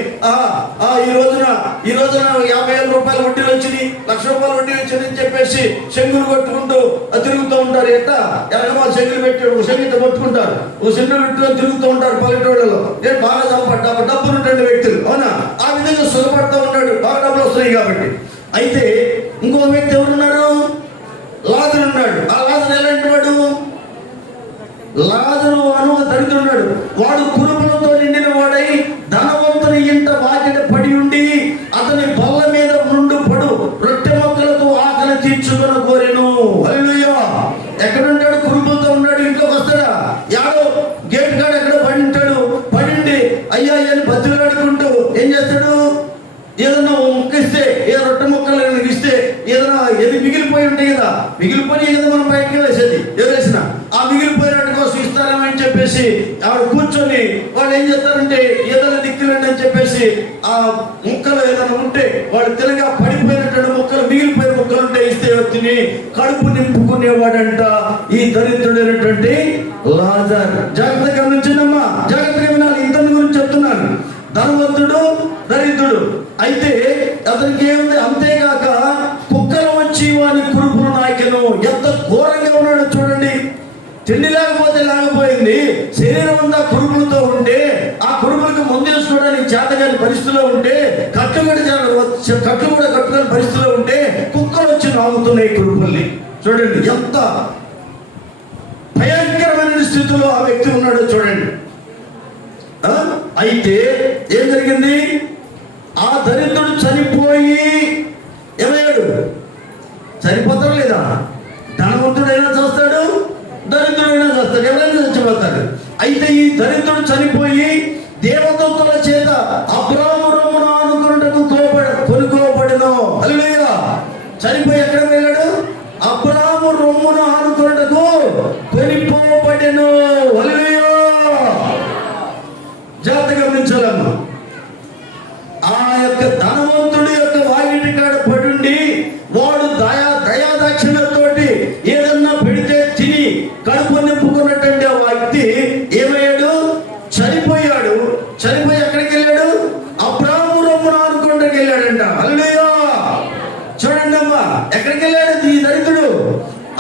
ఈ రోజున 50,000 రూపాయల వడ్డీలు వచ్చినాయి, 1,00,000 రూపాయల వడ్డీ వచ్చింది అని చెప్పేసి శంగులు కొట్టుకుంటూ తిరుగుతూ ఉంటారు. ఎట్టా ఎనగమా శంగులు పెట్టి ఒక శంగిత పట్టుకుంటారు, ఒక శంగులు పెట్టుకొని తిరుగుతూ ఉంటారు పల్లెటూళ్ళలో. నేను బాగా సంపడ్డా డబ్బులు ఉంటే వ్యక్తులు. అవునా? ఆ విధంగా సుఖపడుతూ ఉన్నాడు, బాగా డబ్బులు వస్తున్నాయి కాబట్టి. అయితే ఇంకో వ్యక్తి ఎవరున్నారు? లాజరు ఉన్నాడు. ఆ లాజరు ఎలాంటి వాడు? లాజరు అను దరిద్రుడు ఉన్నాడు. వాడు కురుపులతో నిండిన వాడై ధనవంతుని ఇంట వాకిట పడి ఉండి అతని బల్ల మీద నుండి పడు రొట్టె మొక్కలతో ఆకలి తీర్చుకుని కోరెను. హల్లెలూయా! ఎక్కడుంటాడు? కురుపులతో ఉన్నాడు. ఇంట్లోకి వస్తాడా? యాడో గేట్ కాడ ఎక్కడో పడి ఉంటాడు. పడిండి అయ్యా అని బతులాడుకుంటూ ఏం చేస్తాడు? ఏదన్నా ముక్కిస్తే, ఏ రొట్టె ముక్కలు ఇస్తే, ఏదైనా ఏది మిగిలిపోయి ఉంటాయి కదా, మిగిలిపోయి కదా మనం బయటకు వేసేది, ఎవరేసిన ఆ మిగిలిపోయినట్టు కోసం ఇస్తారేమని చెప్పేసి ఆవిడ కూర్చొని వాళ్ళు ఏం చేస్తారంటే ఏదైనా దిక్కులండి అని చెప్పేసి ఆ ముక్కలు ఏదైనా ఉంటే వాళ్ళు తినగా పడిపోయినటువంటి ముక్కలు, మిగిలిపోయిన ముక్కలు ఉంటే ఇస్తే తిని కడుపు నింపుకునేవాడంట ఈ దరిద్రుడైనటువంటి లాజర్. జాగ్రత్తగా గమనించండమ్మా, జాగ్రత్తగా వినాలి. ఇతని గురించి చెప్తున్నాను. ధనవంతుడు, దరిద్రుడు. అయితే అతనికి ఏముంది? అంతేగాక కుక్కలు వచ్చి వాని కురుపులు నాకెను. ఎంత ఘోరంగా ఉన్నాడు చూడండి. తిండి లేకపోతే లేకపోయింది, శరీరం అంతా కురుపులతో ఉంటే, ఆ కురుపులకు ముందేసుకోవడానికి చేతగాని పరిస్థితిలో ఉంటే, కట్లు కూడా కట్టుకునే పరిస్థితిలో ఉంటే కుక్కలు వచ్చి నాగుతున్నాయి కురుపుల్ని. చూడండి ఎంత భయంకరమైన స్థితిలో ఆ వ్యక్తి ఉన్నాడో చూడండి. అయితే ఏం జరిగింది? ఆ దరిద్రుడు చనిపోయి ఏమయ్యాడు? చనిపోతాడు లేదా? ధనవంతుడైనా చేస్తాడు, దరిద్రుడైనా చేస్తాడు, ఎవరైనా చచ్చిపోతాడు. అయితే ఈ దరిద్రుడు చనిపోయి దేవదూతల చేత అబ్రాము రొమ్మును ఆనుకొనుటకు కొనుక్కోబడెను. హల్లెలూయా! చనిపోయి ఎక్కడ వెళ్ళాడు? అబ్రాము రొమ్మును ఆనుకొనుటకు కొనిపోబడెను. హల్లెలూయా! జాగ్రత్తగా గమనించాలమ్మా. ఆ యొక్క ధనవంతుడి యొక్క వాకిటి కాడ పడుండి వాడు దయాదాక్షిణ్యంతోటి ఏదన్నా పెడితే తిని కడుపు నింపుకున్నటువంటి ఆ వ్యక్తి ఏమయ్యాడు? చనిపోయాడు. చనిపోయి ఎక్కడికి వెళ్ళాడు? అబ్రాము రొమ్మును ఆనుకొనుటకు వెళ్ళాడంట. హల్లెలూయా! చూడండి అమ్మా, ఎక్కడికి వెళ్ళాడు ఈ దరిద్రుడు?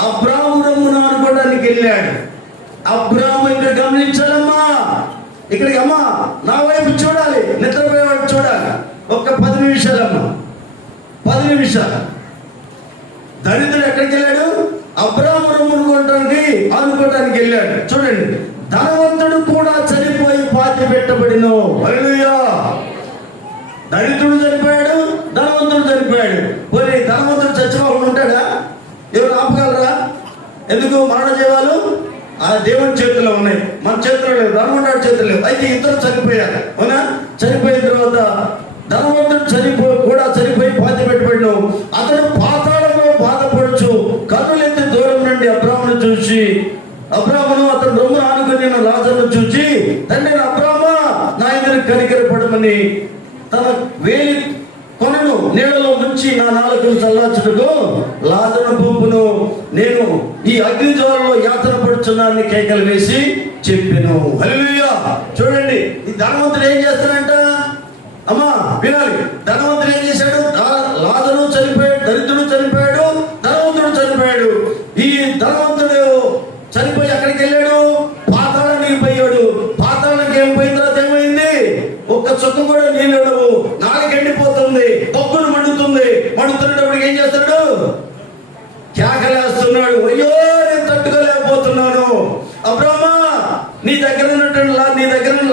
అబ్రాము రొమ్మును ఆనుకోవడానికి వెళ్ళాడు. అబ్రాము ఇక్కడ గమనించాలమ్మా, ఇక్కడికి అమ్మా నా వైపు చూడాలి, నిద్రపోయేవాడు చూడాలి. ఒక్క 10 నిమిషాలమ్మా, 10 నిమిషాలు. దరిద్రుడు ఎక్కడికి వెళ్ళాడు? అబ్రాము రొమ్మును ఆనుకోవడానికి వెళ్ళాడు. చూడండి, ధనవంతుడు కూడా చనిపోయి పాతి పెట్టబడిను. హల్లెలూయా! దరిద్రుడు చనిపోయాడు, ధనవంతుడు చనిపోయాడు. పోనీ ధనవంతుడు చచ్చిపోకుండా ఉంటాడా? ఎవరు ఆపగలరా? ఎందుకు? మరణ జీవాలు ఆ దేవుని చేతుల్లో ఉన్నాయి, మన చేతుల్లో లేవు, ధనవంతుడి చేతుల్లో లేవు. అయితే ఇద్దరు చనిపోయారు. అవునా? చనిపోయిన తర్వాత ధనవంతుడు చనిపోయి పాతి పెట్టబడిను. అతడు పాతాళంలో బాధపడుచు కన్నులెత్తి దూరం నుండి అబ్రామును చూసి, అబ్రామును అతను రొమ్మును ఆనుకుని లాజరును చూసి, తండ్రి అబ్రామా నా ఎదురు కనికరపడమని తన వేలి కొనను నీళ్ళలో ముంచి నా నాలుకను చల్లార్చుటకు లాజరును పంపును, నేను ఈ అగ్ని జ్వాలలో యాతన పడుచున్నానని కేకలు వేసి చెప్పెను. హల్లెలూయా! చూడండి, ఈ ధనవంతుడు ఏం చేస్తాడంట? అమ్మా వినాలి. ధనవంతుడు ఏం చేశాడు? లాజరు చనిపోయాడు, దరిద్రుడు చనిపోయాడు, ధనవంతుడు చనిపోయాడు. ఈ ధనవంతుడు చనిపోయి ఎక్కడికి వెళ్ళాడు? పాతాళానికి పోయాడు. పాతాళానికి ఏం పోయిన తర్వాత ఏమైంది? ఒక్క చుక్క కూడా నీళ్ళు ఉండవు, నాలుగు ఎండిపోతుంది, బొగ్గును మండుతున్నప్పుడు ఏం చేస్తాడు? కేకలేస్తున్నాడు, అయ్యో నేను తట్టుకోలేకపోతున్నాను, అబ్రామా నీ దగ్గర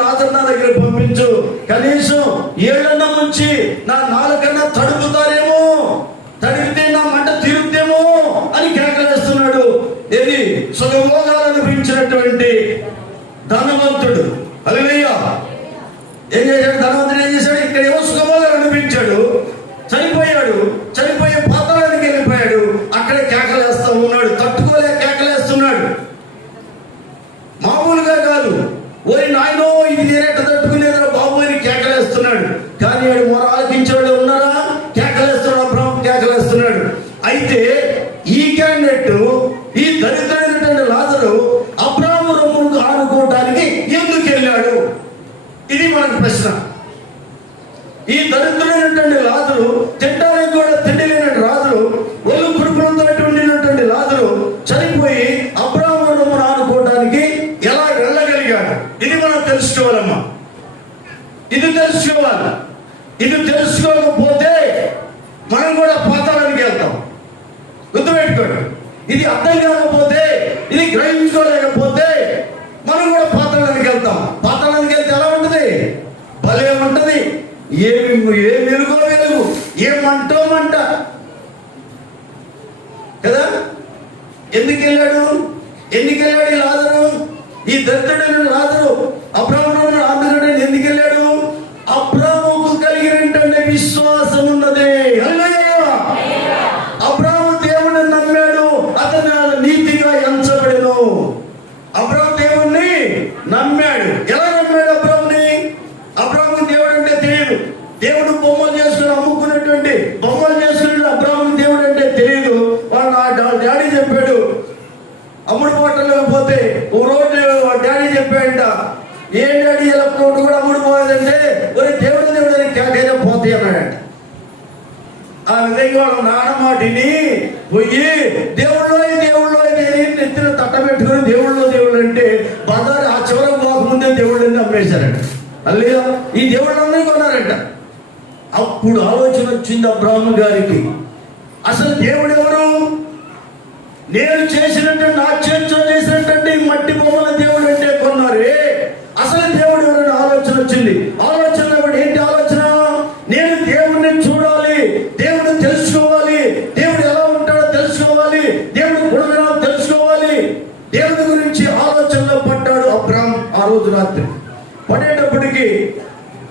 లాజరు నా దగ్గర పంపించు, కనీసం ఏళ్ళన్నా ముంచి నా నాలుకన్నా తడుపుతారేమో, తడిపితే నా మంట తీరుద్దేమో అని కేకలు సుఖభోగాలు అనుభవించినటువంటి ధనవంతుడు. హల్లెలూయా. ఏం చేశాడు ధనవంతుడు? ఏం చేశాడు? ఇక్కడ ఏమో సుఖభోగాలు అనిపించాడు, చనిపోయాడు. చనిపోయి పాతాళానికి వెళ్ళిపోయాడు. అక్కడే కేకలేస్తా ఉన్నాడు, తట్టుకోలేక కేకలేస్తున్నాడు. మామూలుగా కాదు, ఓరి నాయనో ఇది నేనెట్ట తట్టుకునేదా బాబు అని కేకలేస్తున్నాడు. కానీ వాడు మొర ఆలకించేవాడు ఉన్నారా? కేకలేస్తున్నాడు, అబ్రాహాం కేకలేస్తున్నాడు. అయితే ఈ క్యాండిడేట్, ఈ దరిద్రుడైనటువంటి లాజరు అబ్రాహాము రొమ్మును ఆడుకోవడానికి ఎందుకు వెళ్ళాడు? ఇది మనకు ప్రశ్న. ఈ దరిద్రుడైనటువంటి లాజరు, తింటానికి కూడా తిండి లేనటువంటి లాజరు, ఒళ్ళు కురుపులతో ఉండినటువంటి లాజరు చనిపోయి అబ్రాహాము రొమ్మును ఆడుకోవడానికి ఎలా వెళ్ళగలిగాడు? ఇది మనం తెలుసుకోవాలమ్మా. ఇది తెలుసుకోవాలి. ఇది తెలుసుకోకపోతే మనం కూడా పాతాళానికి వెళ్తాం. గుర్తుపెట్టుకోండి. ఇది అర్థం కాకపోతే, ఇది గ్రహించుకోలేకపోతే మనం కూడా పాతాళానికి వెళ్తాం. పాతాళానికి వెళ్తే ఎలా ఉంటుంది? భలే ఉంటుంది. ఏ వెలుగో వెలుగు, ఏ మంటో మంట కదా. ఎందుకు వెళ్ళాడు ఈ లాజరు? ఈ దరిద్రుడైన లాజరు అబ్రాహాము ఆంధ్రుడు ఎందుకు వెళ్ళాడు? అబ్రాహాముకు కలిగినటువంటి విశ్వాసం ఉన్నది. అబ్రాహాము దేవుడిని నమ్మాడు, అతను నీతిగా ఎంచబడెను. అబ్రాహాము దేవుణ్ణి నమ్మాడు. ఎలా నమ్మాడు అబ్రాహాముని? అబ్రాహాము దేవుడు అంటే తెలియదు. దేవుడు బొమ్మలు చేసుకుని అమ్ముకున్నటువంటి బొమ్మలు చేసుకుని అబ్రాహాము దేవుడు అంటే తెలియదు. వాళ్ళ డాడీ చెప్పాడు, అమ్ముడు పోవటంలో పోతే ఓ రోజు డాడీ చెప్పాడంట, ఏ డాడీ ఇలా కోటు కూడా అమ్ముడు పోలేదంటే ఒరే దేవుడు అని కేకైనా పోతాయి అన్నాడంట. ఆ విధంగా వాళ్ళ నాన్నమాటిని పోయి దేవుళ్ళు ఎత్తిన తట్ట పెట్టుకుని దేవుళ్ళు అంటే బజారు ఆ చివరకు పోకముందే దేవుళ్ళని అమ్మేశారంట. అల్లే ఈ దేవుళ్ళందరూ కొన్నారంట. అప్పుడు ఆలోచన వచ్చింది అబ్రాహాము గారికి, అసలు దేవుడు ఎవరు? నేను చేసినటువంటి, నా చేతితో చేసినటువంటి మట్టి బొమ్మల దేవుడు అంటే కొన్నారే, అసలు దేవుడు ఎవరైనా ఆలోచన వచ్చింది. ఆలోచన ఏంటి ఆలోచన? నేను దేవుడిని చూడాలి, దేవుడిని తెలుసుకోవాలి, దేవుడు ఎలా ఉంటాడో తెలుసుకోవాలి, దేవుడు గుణగణాలు తెలుసుకోవాలి. దేవుడి గురించి ఆలోచనలో పడ్డాడు అబ్రాహాం. ఆ రోజు రాత్రి పడేటప్పటికి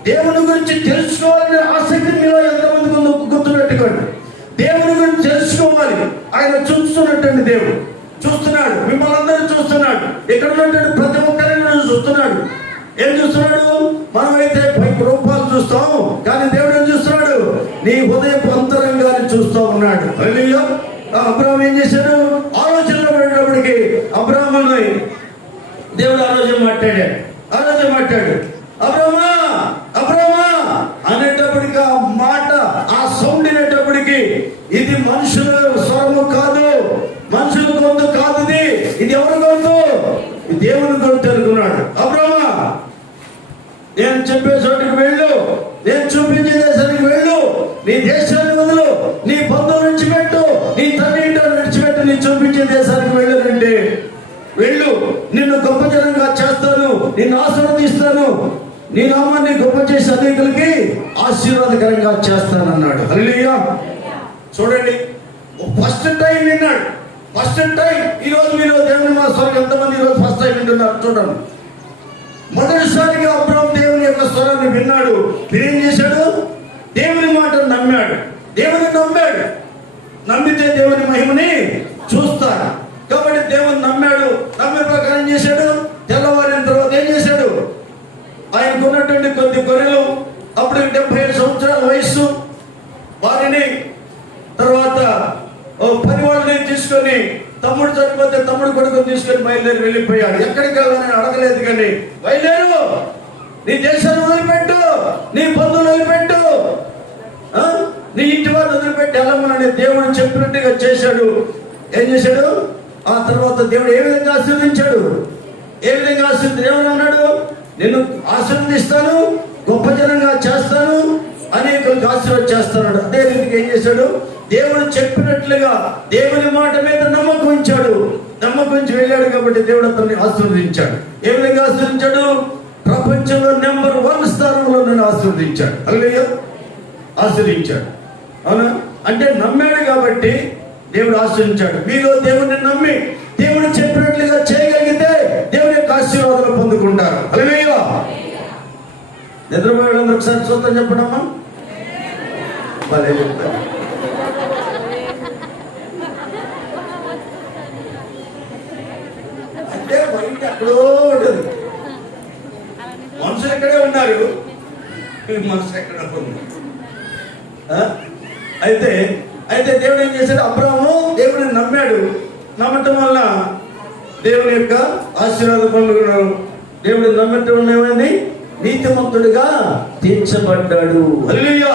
దేవుని గురించి తెలుసుకోవాలనే ఆసక్తి మీలో ఎంతమందికి ఉందో గుర్తుపెట్టుకోండి. దేవుని గురించి తెలుసుకోవాలి. ఆయన చూస్తున్నటువంటి దేవుడు చూస్తున్నాడు, మిమ్మల్ని అందరూ చూస్తున్నాడు, ఇక్కడ ఉన్నటువంటి ప్రతి ఒక్కరిని చూస్తున్నాడు. ఏం చూస్తున్నాడు? మనమైతే రూపాలు చూస్తాం, కానీ దేవుడు ఏం చూస్తున్నాడు? నీ హృదయపు అంతరంగాన్ని చూస్తూ ఉన్నాడు. హల్లెలూయా. అబ్రాహాము ఏం చేశాడు? ఆలోచనలో పడేటప్పటికి అబ్రాహాముని దేవుడు ఆలోచన మాట్లాడాడు. అబ్రాహామా అనేటప్పటికి ఆ మాట, ఆ సౌండ్ వినేటప్పటికి ఇది మనుషుల స్వరము కాదు, మనుషుల గొంతు కాదు, ఇది ఎవరి గొంతు? దేవుని గొంతు అనుకున్నాడు. అబ్రాహామా, నేను చెప్పే చోటికి వెళ్ళు, నేను చూపించే దేశానికి వెళ్ళు, నీ దేశాన్ని వదులు, నీ బంధువులు విడిచిపెట్టు, నీ తండ్రి ఇంటిని విడిచిపెట్టు, నీ చూపించే దేశానికి వెళ్ళాలంటే వెళ్ళు, నిన్ను గొప్ప జనంగా చేస్తాను, నిన్ను ఆశీర్వదిస్తాను, నీ నామాన్ని గొప్ప చేసి అనేకులకి ఆశీర్వాదకరంగా చేస్తానన్నాడు. హల్లెలూయా. చూడండి, ఫస్ట్ టైం విన్నాడు. First time. ఈరోజు మీరు దేవుని మా స్వరం ఎంతమంది ఈరోజు ఫస్ట్ టైం వింటున్నారు చూడండి. మొదటిసారిగా అబ్రాహాం దేవుని యొక్క స్వరాన్ని విన్నాడు. ఏం చేశాడు? దేవుని మాటను నమ్మాడు. నమ్మితే దేవుని మహిమని చూస్తాడు. కాబట్టి దేవుని నమ్మాడు. నమ్మిన ప్రకారం చేశాడు. తెల్లవారిన తర్వాత ఏం చేశాడు? ఆయనకు ఉన్నటువంటి కొద్ది గొర్రెలు, అప్పుడు 75 సంవత్సరాల వయస్సు, వారిని తర్వాత 10 వాళ్ళని తీసుకొని, తమ్ముడు చనిపోతే తమ్ముడు కొడుకుని తీసుకొని బయలుదేరి వెళ్ళిపోయాడు. ఎక్కడికి వెళ్ళాలని అడగలేదు, కానీ బయలుదేరు, నీ దేశాన్ని వదిలిపెట్టు, నీ బంధువులు వదిలిపెట్టు, నీ ఇంటి వారిని వదిలిపెట్టి వెళ్ళమని దేవుడు చెప్పినట్టుగా చేశాడు. ఏం చేశాడు? ఆ తర్వాత దేవుడు ఏ విధంగా ఆశీర్వదించాడు? దేవుడు అన్నాడు, నిన్ను ఆశీర్వదిస్తాను, గొప్ప జనంగా చేస్తాను, అనేకులకు ఆశీర్వాదం చేస్తాడు. అదే రీతికి ఏం చేశాడు? దేవుడు చెప్పినట్లుగా దేవుని మాట మీద నమ్మకం ఉంచాడు. నమ్మకం ఉంచి వెళ్ళాడు కాబట్టి దేవుడు అతన్ని ఆశీర్వదించాడు. ఏ విధంగా ఆశీర్వదించాడు? ప్రపంచంలో నెంబర్ 1 స్థానంలో నన్ను ఆశీర్వదించాడు. హల్లెలూయా. ఆశీర్వదించాడు. అవునా? అంటే నమ్మాడు కాబట్టి దేవుడు ఆశీర్వదించాడు. మీలో దేవుడిని నమ్మి దేవుడు చెప్పినట్లుగా చేయగలిగితే దేవుని యొక్క ఆశీర్వాదాలు పొందుకుంటారు. హల్లెలూయా. నిద్రపోయే వాళ్ళందరూ ఒకసారి చూద్దాం, చెప్పడమ్మా. భలే చెప్తారు. అంటే మైండ్ ఎక్కడో ఉండదు. మనుషులు ఎక్కడే ఉన్నారు, మనసు ఎక్కడ ఉంది. అయితే దేవుడు ఏం చేశాడు? అబ్రాహాము దేవుడిని నమ్మాడు. నమ్మటం వల్ల దేవుని యొక్క ఆశీర్వాదం పొందుకున్నాడు. దేవుడిని నమ్మటం వల్ల ఏమైంది? నీతిమంతుడిగా తీర్చబడ్డాడు. హల్లెలూయా.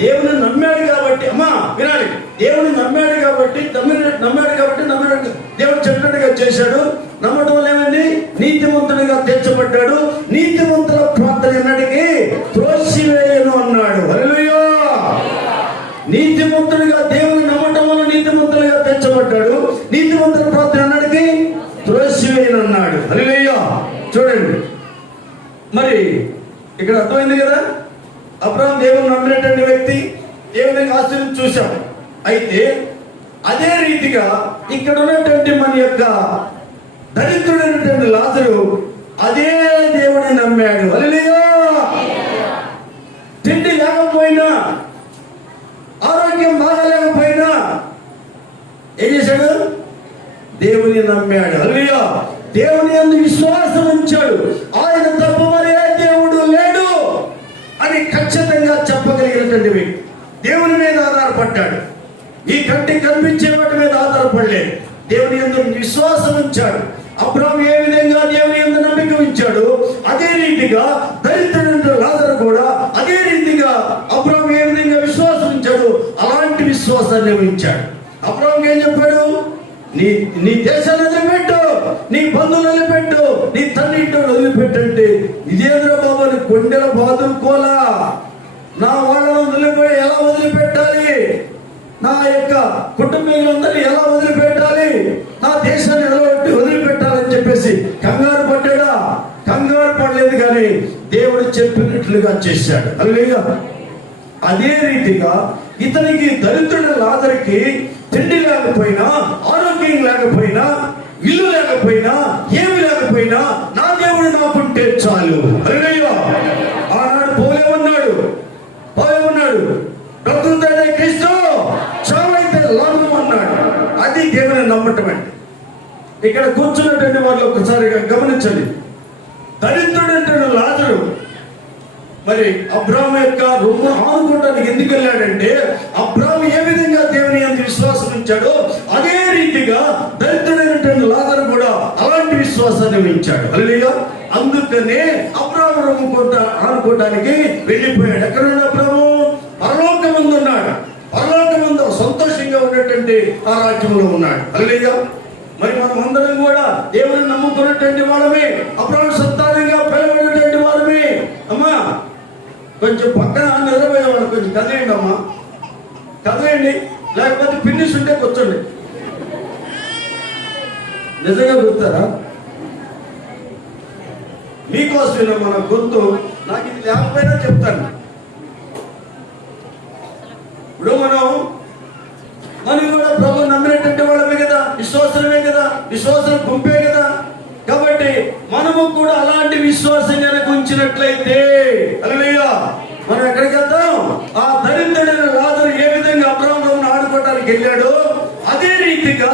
దేవుని నమ్మాడు కాబట్టి, అమ్మా వినాలి, దేవుని నమ్మాడు కాబట్టి దేవుడు చెప్పినట్టుగా చేశాడు. నమ్మటం వల్ల ఏమైంది? నీతిమంతుడిగా తీర్చబడ్డాడు. నీతిమంతుల ప్రార్థన ఎన్నటికీ త్రోసివేయను అన్నాడు. హల్లెలూయా. నీతిమంతుడిగా దేవుని నమ్మటం వల్ల నీతిమంతులుగా తీర్చబడ్డాడు. నీతిమంతుల ప్రార్థన ఎన్నటికీ త్రోసివేయను అన్నాడు. హల్లెలూయా. చూడండి, మరి ఇక్కడ అర్థమైంది కదా, అబ్రాహాము దేవుని నమ్మినటువంటి వ్యక్తి, దేవుని ఆశీర్వాదం చూశాం. అయితే అదే రీతిగా ఇక్కడ ఉన్నటువంటి మన యొక్క దరిద్రుడైనటువంటి లాజరు అదే దేవుడిని నమ్మాడు. హల్లెలూయా. తిండి లేకపోయినా, ఆరోగ్యం బాగాలేకపోయినా ఏం చేశాడు? దేవుని నమ్మాడు. హల్లెలూయా. దేవుని యందు విశ్వాసం ఉంచాడు. ఆయన తప్ప మరే దేవుడు లేడు అని ఖచ్చితంగా చెప్పగలిగినటువంటి వ్యక్తి. దేవుని మీద ఆధారపడ్డాడు. ఈ కంటికి కనిపించే వాటి మీద ఆధారపడలేదు. దేవుని యందు విశ్వాసం ఉంచాడు. అబ్రాహాము ఏ విధంగా దేవుని యందు నమ్మిక ఉంచాడు, అదే రీతిగా దరిద్రుడైన లాజరు కూడా అదే రీతిగా అబ్రాహాము ఏ విధంగా విశ్వాసం ఉంచాడు, అలాంటి విశ్వాసాన్ని ఉంచాడు. అబ్రాహాము ఏం చెప్పాడు? నీ దేశాన్ని వదిలిపెట్టు, నీ బంధువులు వదిలిపెట్టు, నీ తండ్రి ఇంటిని వదిలిపెట్టంటే ఇదేంద్ర బాబుని కొండెల బాదుకోలా, నా వాళ్ళను వదిలిపోయి ఎలా వదిలిపెట్టాలి, నా యొక్క కుటుంబీకులందరినీ ఎలా వదిలిపెట్టాలి, నా దేశాన్ని ఎలా వదిలిపెట్టాలని చెప్పేసి కంగారు పడ్డాడా? కంగారు పడలేదు, కానీ దేవుడు చెప్పినట్లుగా చేశాడు. హల్లెలూయా. అదే రీతిగా ఇతనికి దరిద్రుడు లాజరుకి తిండి లేకపోయినా, ఆరోగ్యం లేకపోయినా, ఇల్లు లేకపోయినా, ఏమి లేకపోయినా నా దేవుడు నాకుంటే చాలు. హల్లెలూయా. ఆనాడు పోలేమన్నాడు, బ్రతుకుతాడే క్రీస్తు, చావైతే లాభం అన్నాడు. అది దేవుని నమ్మటం అంటే. ఇక్కడ కూర్చున్నటువంటి వాళ్ళు ఒకసారిగా గమనించండి. దరిద్రుడు లాజరు మరి అబ్రాహాము యొక్క రొమ్ము ఆనుకోవడానికి ఎందుకు వెళ్ళాడంటే, అబ్రాహాము ఏ విధంగా దేవుని యందు విశ్వాసం ఉంచాడో అదే రీతిగా దరిద్రుడైనటువంటి లాజరు కూడా అలాంటి విశ్వాసాన్ని ఉంచాడు. హల్లెలూయా. అందుకనే అబ్రాహాము రొమ్ము ఆనుకోవడానికి వెళ్ళిపోయాడు. ఎక్కడ ఉన్నాడు అబ్రాహాము? పరలోకమందు ఉన్నాడు. పరలోకమందు సంతోషంగా ఉన్నటువంటి ఆ రాజ్యంలో ఉన్నాడు. హల్లెలూయా. మరి మనం అందరం కూడా దేవుని నమ్ముకున్నటువంటి వాళ్ళమే, అబ్రాహాము సంతానంగా పిలవబడినటువంటి వారమే. అమ్మా కొంచెం పక్కన నిద్రపోయేవాళ్ళు కొంచెం కదిలేయండి అమ్మా, కదిలేయండి. లేకపోతే ఫినిష్ ఉంటే కూర్చోండి. నిజంగా గుర్తారా? మీకోసమే మన గొంతు. నాకు ఇది లేకపోయినా చెప్తాను. ఇప్పుడు మనం కూడా ప్రభు నమ్మినటువంటి వాళ్ళమే కదా, విశ్వాసమే కదా, విశ్వాసం గుంపే కదా. కాబట్టి మనము కూడా అలాంటి విశ్వాసం కనుక ఉంచినట్లయితే, హల్లెలూయా, మనం ఎక్కడికి వెళ్తాం? ఆ దరిద్రుడైన లాజరు ఏ విధంగా అబ్రాహామును ఆడుకోవడానికి వెళ్ళాడో అదే రీతిగా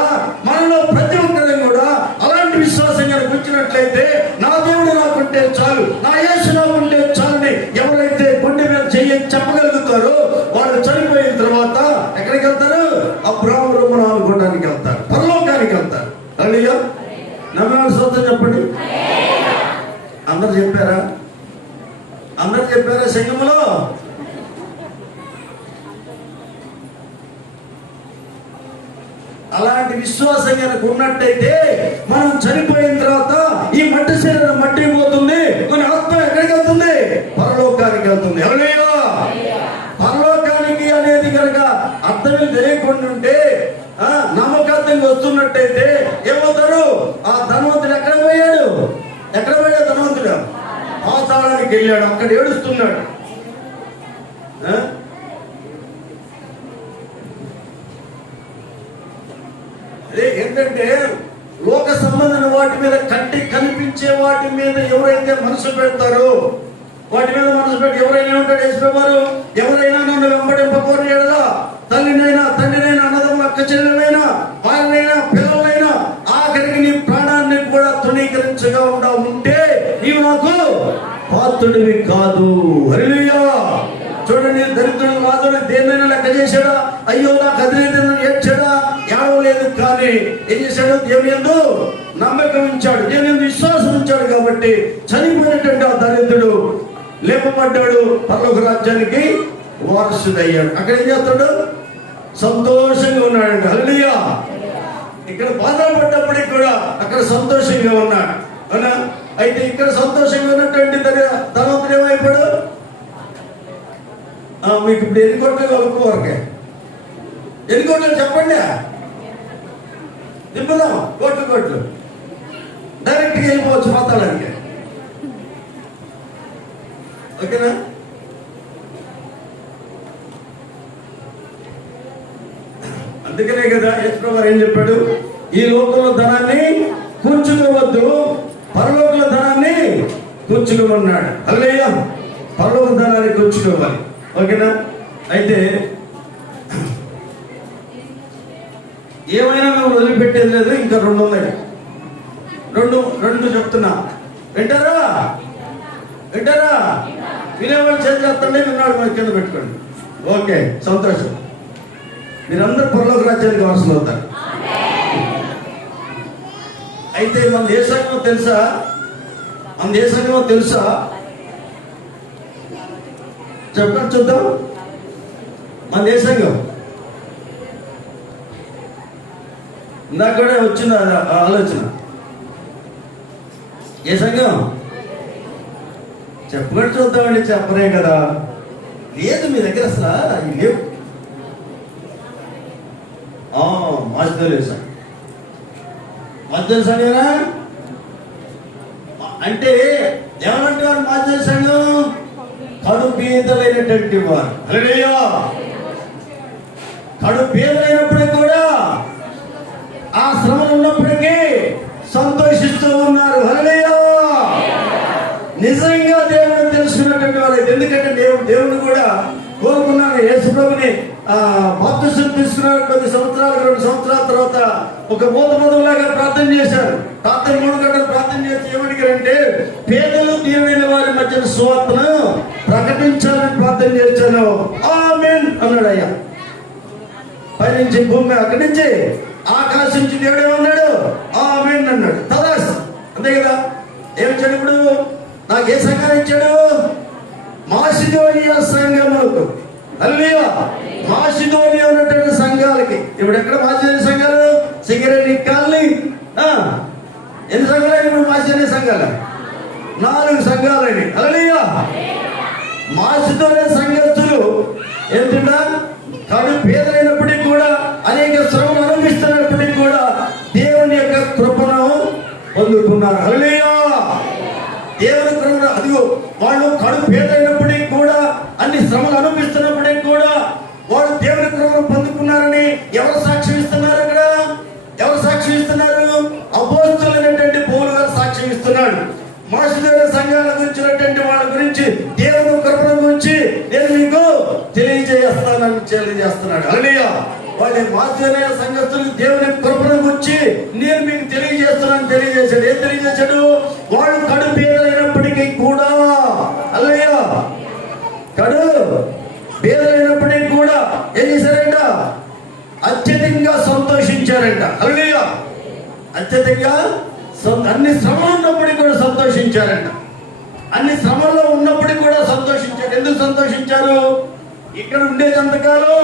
మనలో ప్రతి ఒక్కరు కూడా అలాంటి విశ్వాసం కనుక ఉంచినట్లయితే, నా దేవుడు నాకుంటే చాలు, నా యేసు నాకుంటే చాలని ఎవరైతే గుండె మీద చెప్పగలుగుతారో వాళ్ళు చనిపోయిన తర్వాత ఎక్కడికి వెళ్తారు? అబ్రాహామును ఆడుకోవడానికి వెళ్తారు, పరలోకానికి వెళ్తారు. హల్లెలూయా. నమ్మిన స్తోత్రం చెప్పండి. అందరు చెప్పారా? అందరు చెప్పారా సంఘములో? అలాంటి విశ్వాసం కనుక ఉన్నట్టయితే మనం చనిపోయిన తర్వాత ఈ మట్టి శరీరం మట్టి పోతుంది, మన ఆత్మ ఎక్కడికి వెళ్తుంది? పరలోకానికి వెళ్తుంది. హల్లెలూయా. పరలోకానికి అనేది కనుక అర్థమే తెలియకుండా ఉంటే, నమ్మకార్థంగా వస్తున్నట్టయితే ఏమవుతారు? ఆ ధనవంతుడు ఎక్కడ పోయాడు? ధనవంతుడు పాతాళానికి వెళ్ళాడు, అక్కడ ఏడుస్తున్నాడు. అదే ఏంటంటే లోక సంబంధమైన వాటి మీద, కంటికి కనిపించే వాటి మీద ఎవరైతే మనసు పెడతారో, వాటి మీద మనసు పెట్టి ఎవరైనా ఉంటాడు యేసుప్రభువారు, ఎవరైనా నన్ను వెంబడింపకోని ఎడల తల్లినైనా, తండ్రినైనా, అన్నదమ్ముల, అక్క చెల్లెలైనా, వారినైనా, పిల్లలైనా, ఆఖరికి నీ ప్రాణాన్ని కూడా తృణీకరించగా ఉంటే నీవు నాకు పాత్రుడివి కాదు. హల్లెలూయా. చూడండి, దరిద్రుడు లాజరు దేన్నైనా లెక్క చేశాడా? అయ్యో నాకు అది లేదని ఏడ్చాడా? ఏడవలేదు. కానీ ఏం చేశాడు? దేవుని యందు నమ్మకం ఉంచాడు, దేవుని యందు విశ్వాసం ఉంచాడు. కాబట్టి చనిపోయినటువంటి ఆ దరిద్రుడు లేపబడ్డాడు, పరలోక రాజ్యానికి వారసుడయ్యాడు. అక్కడ ఏం చేస్తాడు? సంతోషంగా ఉన్నాడు. హల్లెలూయా. ఇక్కడ బాధపడ్డప్పటికి కూడా అక్కడ సంతోషంగా ఉన్నాడు. అవునా? అయితే ఇక్కడ సంతోషంగా ఉన్నటువంటి ధనవంతుడు ఏమైపోయాడు? మీకు ఇప్పుడు ఎన్ని కోట్లు కలుపుకోరకే? ఎన్ని కోట్లు చెప్పండి, దింపుదాం. కోట్లు డైరెక్ట్గా వెళ్ళిపోవచ్చు మాట్లాడానికి. ఓకేనా? అందుకనే కదా యేసుప్రభువు ఏం చెప్పాడు? ఈ లోకంలో ధనాన్ని కూర్చుకోవద్దు, పరలోకంలో ధనాన్ని కూర్చుకోమన్నాడు. హల్లెలూయా. పరలోక ధనాన్ని కూర్చుకోవాలి. ఓకేనా? అయితే ఏమైనా మేము వదిలిపెట్టేది లేదు. ఇంకా 2 ఉన్నాయి. రెండు చెప్తున్నా. వింటారా? వినేవాళ్ళు చేతి చేస్తండి, విన్నాడు మరి కింద పెట్టుకోండి. ఓకే, సంతోషం. మీరందరూ పరలోక రాజ్యానికి వారసులు అవుతారు. అయితే మన ఏ సంఘమో తెలుసా? చెప్పండి చూద్దాం. మన ఏ సంఘం? ఇందాక కూడా వచ్చింది ఆలోచన. ఏ సంఘం? చెప్పకుండా చూద్దామండి. చెప్పరే కదా. లేదు మీ దగ్గర అసలు లేవు. మాస్టర్ సంఘం. మాస్టర్ సంఘమేనా? అంటే ఏమంటే వాడు మాస్టర్ సంఘం కడుపేదలైనటువంటి వారు. హల్లెలూయా. కడుపేదలైనప్పటికీ కూడా ఆ శ్రమలు ఉన్నప్పటికీ సంతోషిస్తూ ఉన్నారు. హల్లెలూయా. నిజంగా దేవుడు తెలుసుకున్నటువంటి వారు. ఎందుకంటే దేవుడు కూడా కోరుకున్నాను. యేసుప్రభుని బాప్తిసం తీసుకున్నారు. 2 సంవత్సరాల తర్వాత ఒక మోతమోదలాగా ప్రార్థన చేశారు. ప్రార్థన 3 గంటలు ప్రార్థన చేసి ఏమడిగారంటే, పేదలు దీనైన వారి మధ్య సువార్తను ప్రకటించాలని ప్రార్థన చేశాను. ఆమేన్ అన్నాడు. అయ్యా పైనుంచి భూమి, అక్కడి నుంచి ఆకాశం నుంచి దేవుడు ఏమన్నాడు? ఆమేన్ అన్నాడు. తదాస్. అంతే కదా. ఏమిచ్చాడు ఇప్పుడు? నాకు ఏ సంఘాన్ని ఇచ్చాడు? మాసిదోనియా సంఘములకు. హల్లెలూయా. మాసిదోనియా ఉన్నటువంటి సంఘాలకి. ఇప్పుడు ఎక్కడ మాసిదోనియా సంఘాలు? సింగరేణి కాలనీ. ఎన్ని సంఘాలు ఇప్పుడు మాసిదోనియా సంఘాలు? 4 సంఘాలని. హల్లెలూయా. మాసిదోనియా సంఘస్థులు ఏంటంటే కడు పేదలైనప్పటికీ కూడా, అనేక శ్రమలు అనుభవిస్తున్నప్పటికీ కూడా దేవుని యొక్క కృపను పొందుతున్నారు. హల్లెలూయా. దేవుని కృప. అదిగో వాళ్ళు కడు పేదైనప్పటికీ కూడా, అన్ని శ్రమలు అనుభవిస్తున్నప్పటికీ కూడా వాళ్ళు దేవుని కృపను పొందుకున్నారని ఎవరు సాక్ష్యం ఇస్తున్నారు? అక్కడ ఎవరు సాక్ష్యం ఇస్తున్నారు? అపోస్తలులైనటువంటి పౌలు గారు సాక్ష్యం ఇస్తున్నాడు. మాసిదోనియా సంఘాల గురించినటువంటి వాళ్ళ గురించి, దేవుని కృపను గురించి నేను మీకు తెలియజేస్తున్నాడు. హల్లెలూయా. వాళ్ళ మాసిదోనియా సంఘస్థులకు దేవుని కృపను గురించి నేను మీకు తెలియజేశాడు. ఏం తెలియజేశాడు? వాళ్ళు కడు పేదలైనప్పటికీ కూడా, హల్లెలూయా, కడు పేదలైనప్పటికీ కూడా ఏం చేశారంట? అత్యధికంగా సంతోషించారంట. హల్లెలూయా. అత్యధికంగా అన్ని శ్రమలు ఉన్నప్పటికీ కూడా సంతోషించారంట. అన్ని శ్రమల్లో ఉన్నప్పటికీ కూడా సంతోషించారు. ఎందుకు సంతోషించారు? ఇక్కడ ఉండేది ఎంతకాలం?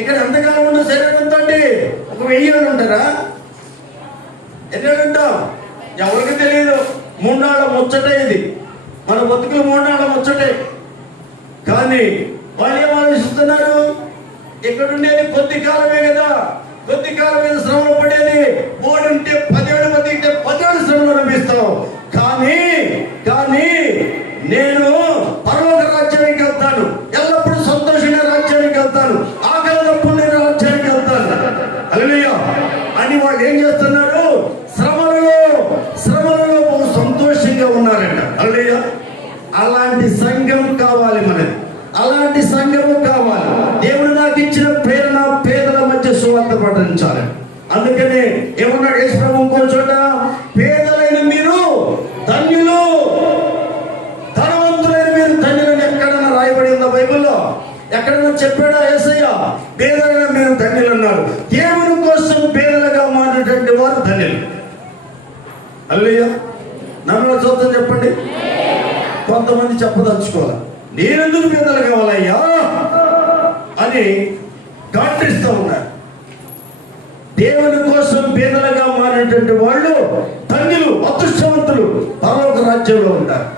ఇక్కడ ఎంతకాలం ఉన్న శరీరంతో ఒక 1000 ఏళ్ళు ఉంటారా? ఎన్ని ఏళ్ళు ఉంటాం? ఎవరికి తెలియదు. 3 నాళ్ళ ముచ్చటే ఇది. మన బతుకులు 3 నాళ్ళ ముచ్చటే. కానీ వాళ్ళు ఏం ఆలోచిస్తున్నారు? ఇక్కడ ఉండేది కొద్ది కాలమే కదా. కొద్ది కాలం మీద శ్రమలు పడేది. ఓడుంటే 10 ఏళ్ళు, బతికితే 10 ఏళ్ళు శ్రమలు అనిపిస్తాం. కానీ నేను పరలోక రాజ్యానికి వెళ్తాను. ఎల్లప్పుడూ సంతోషంగా రాజ్యానికి వెళ్తాను. ఆకలినప్పుడు నేను రాజ్యానికి వెళ్తాను. హల్లెలూయా. అని వాళ్ళు ఏం చేస్తున్నారు? శ్రమ నాకు ఇచ్చిన ప్రేరణ పేదల మధ్య సువార్త ప్రకటించాలి. అందుకనే ఏమన్నాడు యేసు ప్రభు ఇంకో చోట, పేదలైన మీరు ధన్యులు, ధనవంతులైన మీరు ధన్యులని ఎక్కడైనా రాయబడి ఉందా బైబిల్లో? ఎక్కడైనా చెప్పాడా యేసయ్య? పేదలైన మీరు ధన్యులు అన్నారు. దేవుని కోసం పేదలుగా మారినటువంటి వారు ధన్యులు. హల్లెలూయా. నన్ను చూద్దాం చెప్పండి. కొంతమంది చెప్పదలుచుకోవాలి, నేనెందుకు పేదలు కావాలయ్యా అని గాంటిస్తూ ఉన్నారు. దేవుని కోసం పేదలుగా మారినటువంటి వాళ్ళు ధన్యులు, అదృష్టవంతులు, పరలోక రాజ్యంలో ఉంటారు.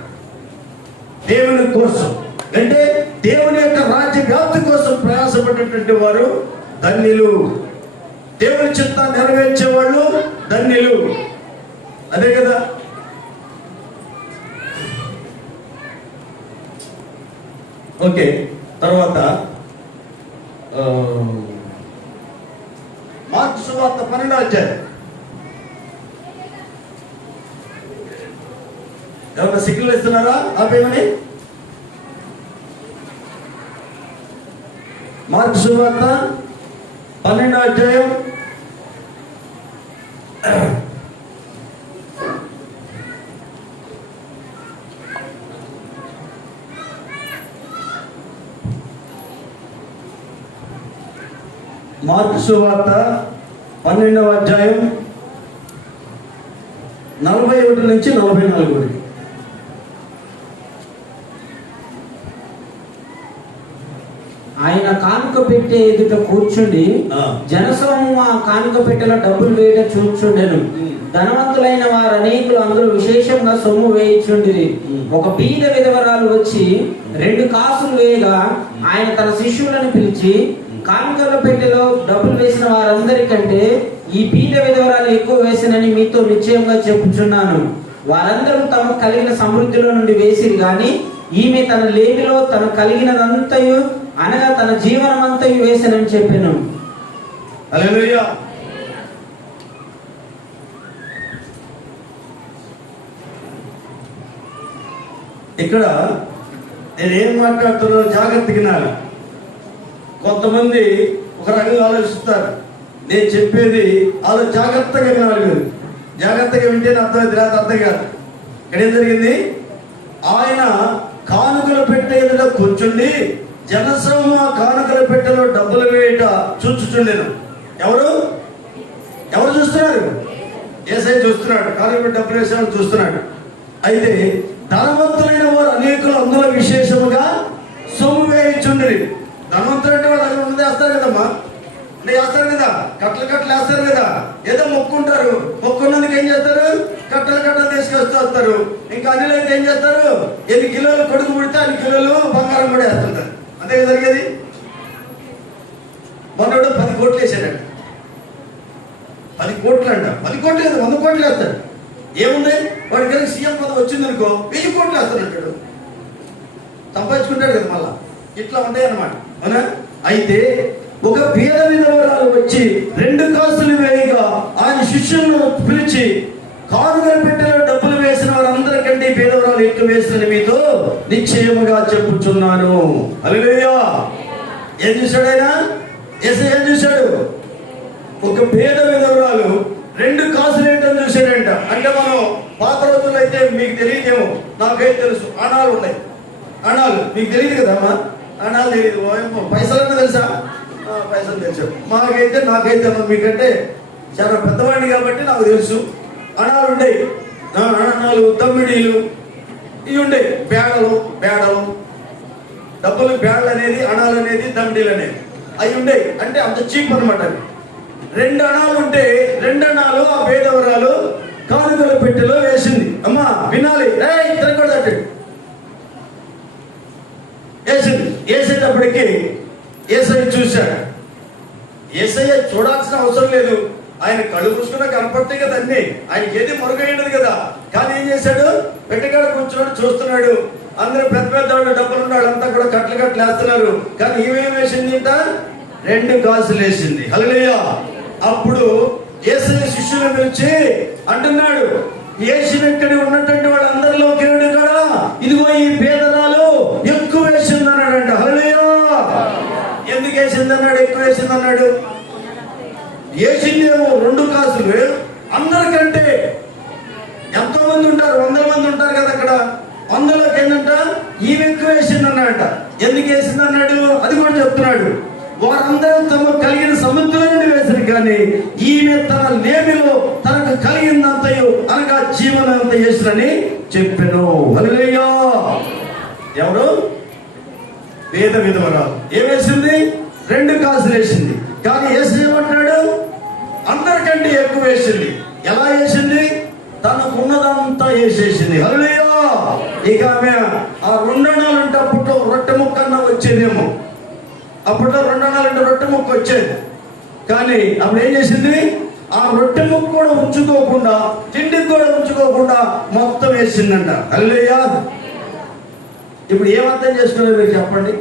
దేవుని కోసం అంటే దేవుని యొక్క రాజ్య వ్యాప్తి కోసం ప్రయాసపడేటువంటి వారు ధన్యులు. దేవుని చిత్తాన్ని నెరవేర్చే వాళ్ళు ధన్యులు. అదే కదా. ఓకే, తర్వాత మార్కు సువార్త 12వ అధ్యాయం. ఎవరైనా సిగ్నల్ ఇస్తున్నారా ఆపేమని? మార్కు సువార్త 12వ అధ్యాయం మార్కు సువార్త 12వ అధ్యాయం 41 నుంచి 44 వరకు. ఆయన కానుక పెట్టే ఎదుట కూర్చుండి జనసమూహం ఆ కానుక పెట్టెలో డబ్బులు వేయట చూచుండెను. ధనవంతులైన వారు అనేకులు అందరూ విశేషంగా సొమ్ము వేయించుండిరి. ఒక బీద విధవరాలు వచ్చి 2 కాసులు వేయగా ఆయన తన శిష్యులను పిలిచి, కానుకల పెట్టెలో డబ్బులు వేసిన వారందరికంటే ఈ బీద విధవరాలు ఎక్కువ వేసినని మీతో నిశ్చయంగా చెప్పుచున్నాను. వారందరూ తమకు కలిగిన సమృద్ధిలో నుండి వేసిరి, గాని ఈమె తన లేమిలో తన కలిగినదంతయు అనగా తన జీవనమంతయు వేసినని చెప్పాను. హల్లెలూయా. ఇక్కడ నేనేం మాట్లాడుతున్నానో జాగ్రత్తగా వినాలి. కొంతమంది ఒక రకంగా ఆలోచిస్తారు, నేను చెప్పేది జాగ్రత్తగా వినాలి. మీరు జాగ్రత్తగా వింటేనే అర్థమైంది, రాదు అర్థం కాదు. ఇక్కడ ఏం జరిగింది? ఆయన కానుకలు పెట్టేదిలో కూర్చుండి జనసమూహ కానుకల పెట్టెలో డబ్బులు వేయట చూచుచుండెను. ఎవరు చూస్తున్నారు? యేసయ్య చూస్తున్నాడు. కానుక డబ్బులు వేసేవాడు చూస్తున్నాడు. అయితే ధనవంతులైన వారు అనేకులు అందులో విశేషముగా సొమ్ము వేయించుండేది. ధనవంతులు అంటే వాళ్ళు అక్కడ ఉన్నది వేస్తారు కదమ్మా, అంటే వేస్తారు కదా, కట్టలు వేస్తారు కదా. ఏదో మొక్కుంటారు, మొక్కున్నందుకు ఏం చేస్తారు? కట్టలు తీసుకొస్తూ వస్తారు. ఇంకా అనిల్ అయితే ఏం చేస్తారు? 8 కిలోలు కొడుకు పుడితే 8 కిలోలు బంగారం కూడా వేస్తుంటారు. అంతే జరిగేది. మనోడు 10 కోట్లు వేసాడు. 10 కోట్లు అంట. 10 కోట్లు లేదు, 100 కోట్లు వేస్తాడు. ఏముంది? వాడి కనుక సీఎం పదవి వచ్చింది అనుకో 1000 కోట్లు వేస్తాడు. సంపాదించుకుంటాడు కదా. మళ్ళా ఇట్లా ఉంటాయి అన్నమాట. అవునా? అయితే ఒక పేద విధవరాలు వచ్చి 2 కాసులు వేయగా ఆయన శిష్యులను పిలిచి, కానుకల పెట్టెలో డబ్బులు వేసిన వారందరికంటే పేదవరాలు ఎక్కువ వేసిన మీతో నిశ్చయముగా చెప్పుచున్నాను. హల్లెలూయా. ఏం చూశాడు ఆయన? యేసయ్య ఏం చూశాడు? ఒక పేద విధవరాలు 2 కాసులు వేయటం చూశాడంట. అంటే మనం పాత రోజుల్లో అయితే మీకు తెలియదేమో, నాకైతే తెలుసు. అణాలు ఉన్నాయి. అణాలు మీకు తెలియదు కదమ్మా. అణాలు తెలియదు. పైసలన్నా తెలుసా? పైసలు తెలుసు. నాకైతే మీకంటే చాలా పెద్దవాడిని కాబట్టి నాకు తెలుసు. అణాలు ఉండేవి. అణాలు, తమ్మిడీలు ఇవి ఉండేవి. బేడలు డబ్బులు, బేడలు అనేది, అణాలు అనేది, తమ్మిడీలు అనేది అవి ఉండేవి. అంటే అంత చీప్ అనమాట. 2 అణాలు ఉంటే 2 అణాలు ఆ పేదవరాలు కానుకల పెట్టెలో వేసింది. అమ్మా వినాలి, తిరగకూడదు. వేసింది. వేసేటప్పటికి యేసయ్య చూశాడు. యేసయ్య చూడాల్సిన అవసరం లేదు, ఆయన కళ్ళు మూసుకున్నా కనపడతాయి కదా అన్ని. ఆయనకి ఏది మరుగైనది కదా. కానీ ఏం చేశాడు? పెట్టెకాడ కూర్చున్నాడు, చూస్తున్నాడు. అందరూ పెద్ద డబ్బులు ఉన్నాడు, అంతా కూడా కట్లు వేస్తున్నారు. కానీ ఈమెం వేసింది? 2 కాసులు వేసింది. హల్లెలూయా. అప్పుడు యేసయ్య శిష్యులను పిలిచి అంటున్నాడు, వేసినక్కడ ఉన్నటువంటి వాళ్ళందరిలో కేడు కదా, ఇదిగో ఈ పేదరాలు ఎక్కువ వేసింది అన్నాడంట. హల్లెలూయా. ఎందుకు వేసిందన్నాడు, ఎక్కువ వేసిందన్నాడు? వేసిందేమో 2 కాసులు. అందరికంటే ఎంతో మంది ఉంటారు, 100 మంది ఉంటారు కదా అక్కడ. 100లోకి ఏంటంట ఈమె ఎక్కువ వేసిందన్నాడట. ఎందుకు వేసిందన్నాడు అది కూడా చెప్తున్నాడు. వారందరూ తమ కలిగిన సముద్రం నుండి వేశారు, కానీ ఈమె తన లేమిలో తనకు కలిగిందంతయు అనగా జీవనంత వేసినని చెప్పెను. హల్లెలూయా. ఎవరు? వేద విధవరాలు. ఏమేసింది? 2 కాసులు వేసింది. కానీ యేసు ఏమంటున్నాడు? అందరికంటే ఎక్కువ వేసింది. ఎలా వేసింది? తనకున్నదంతా వేసేసింది. హల్లెలూయా. ఇక ఆమె ఆ 2 అణాలు అంటే అప్పట్లో రొట్టె ముక్క అన్న వచ్చేదేమో. అప్పట్లో 2 అణాలు అంటే రొట్టె ముక్క వచ్చేది. కానీ అప్పుడు ఏం చేసింది? ఆ రొట్టె ముక్క కూడా ఉంచుకోకుండా, తిండికి కూడా ఉంచుకోకుండా మొత్తం వేసిందంట. హల్లెలూయా. ఇప్పుడు ఏం అర్థం చేసుకున్నారు మీరు చెప్పండి?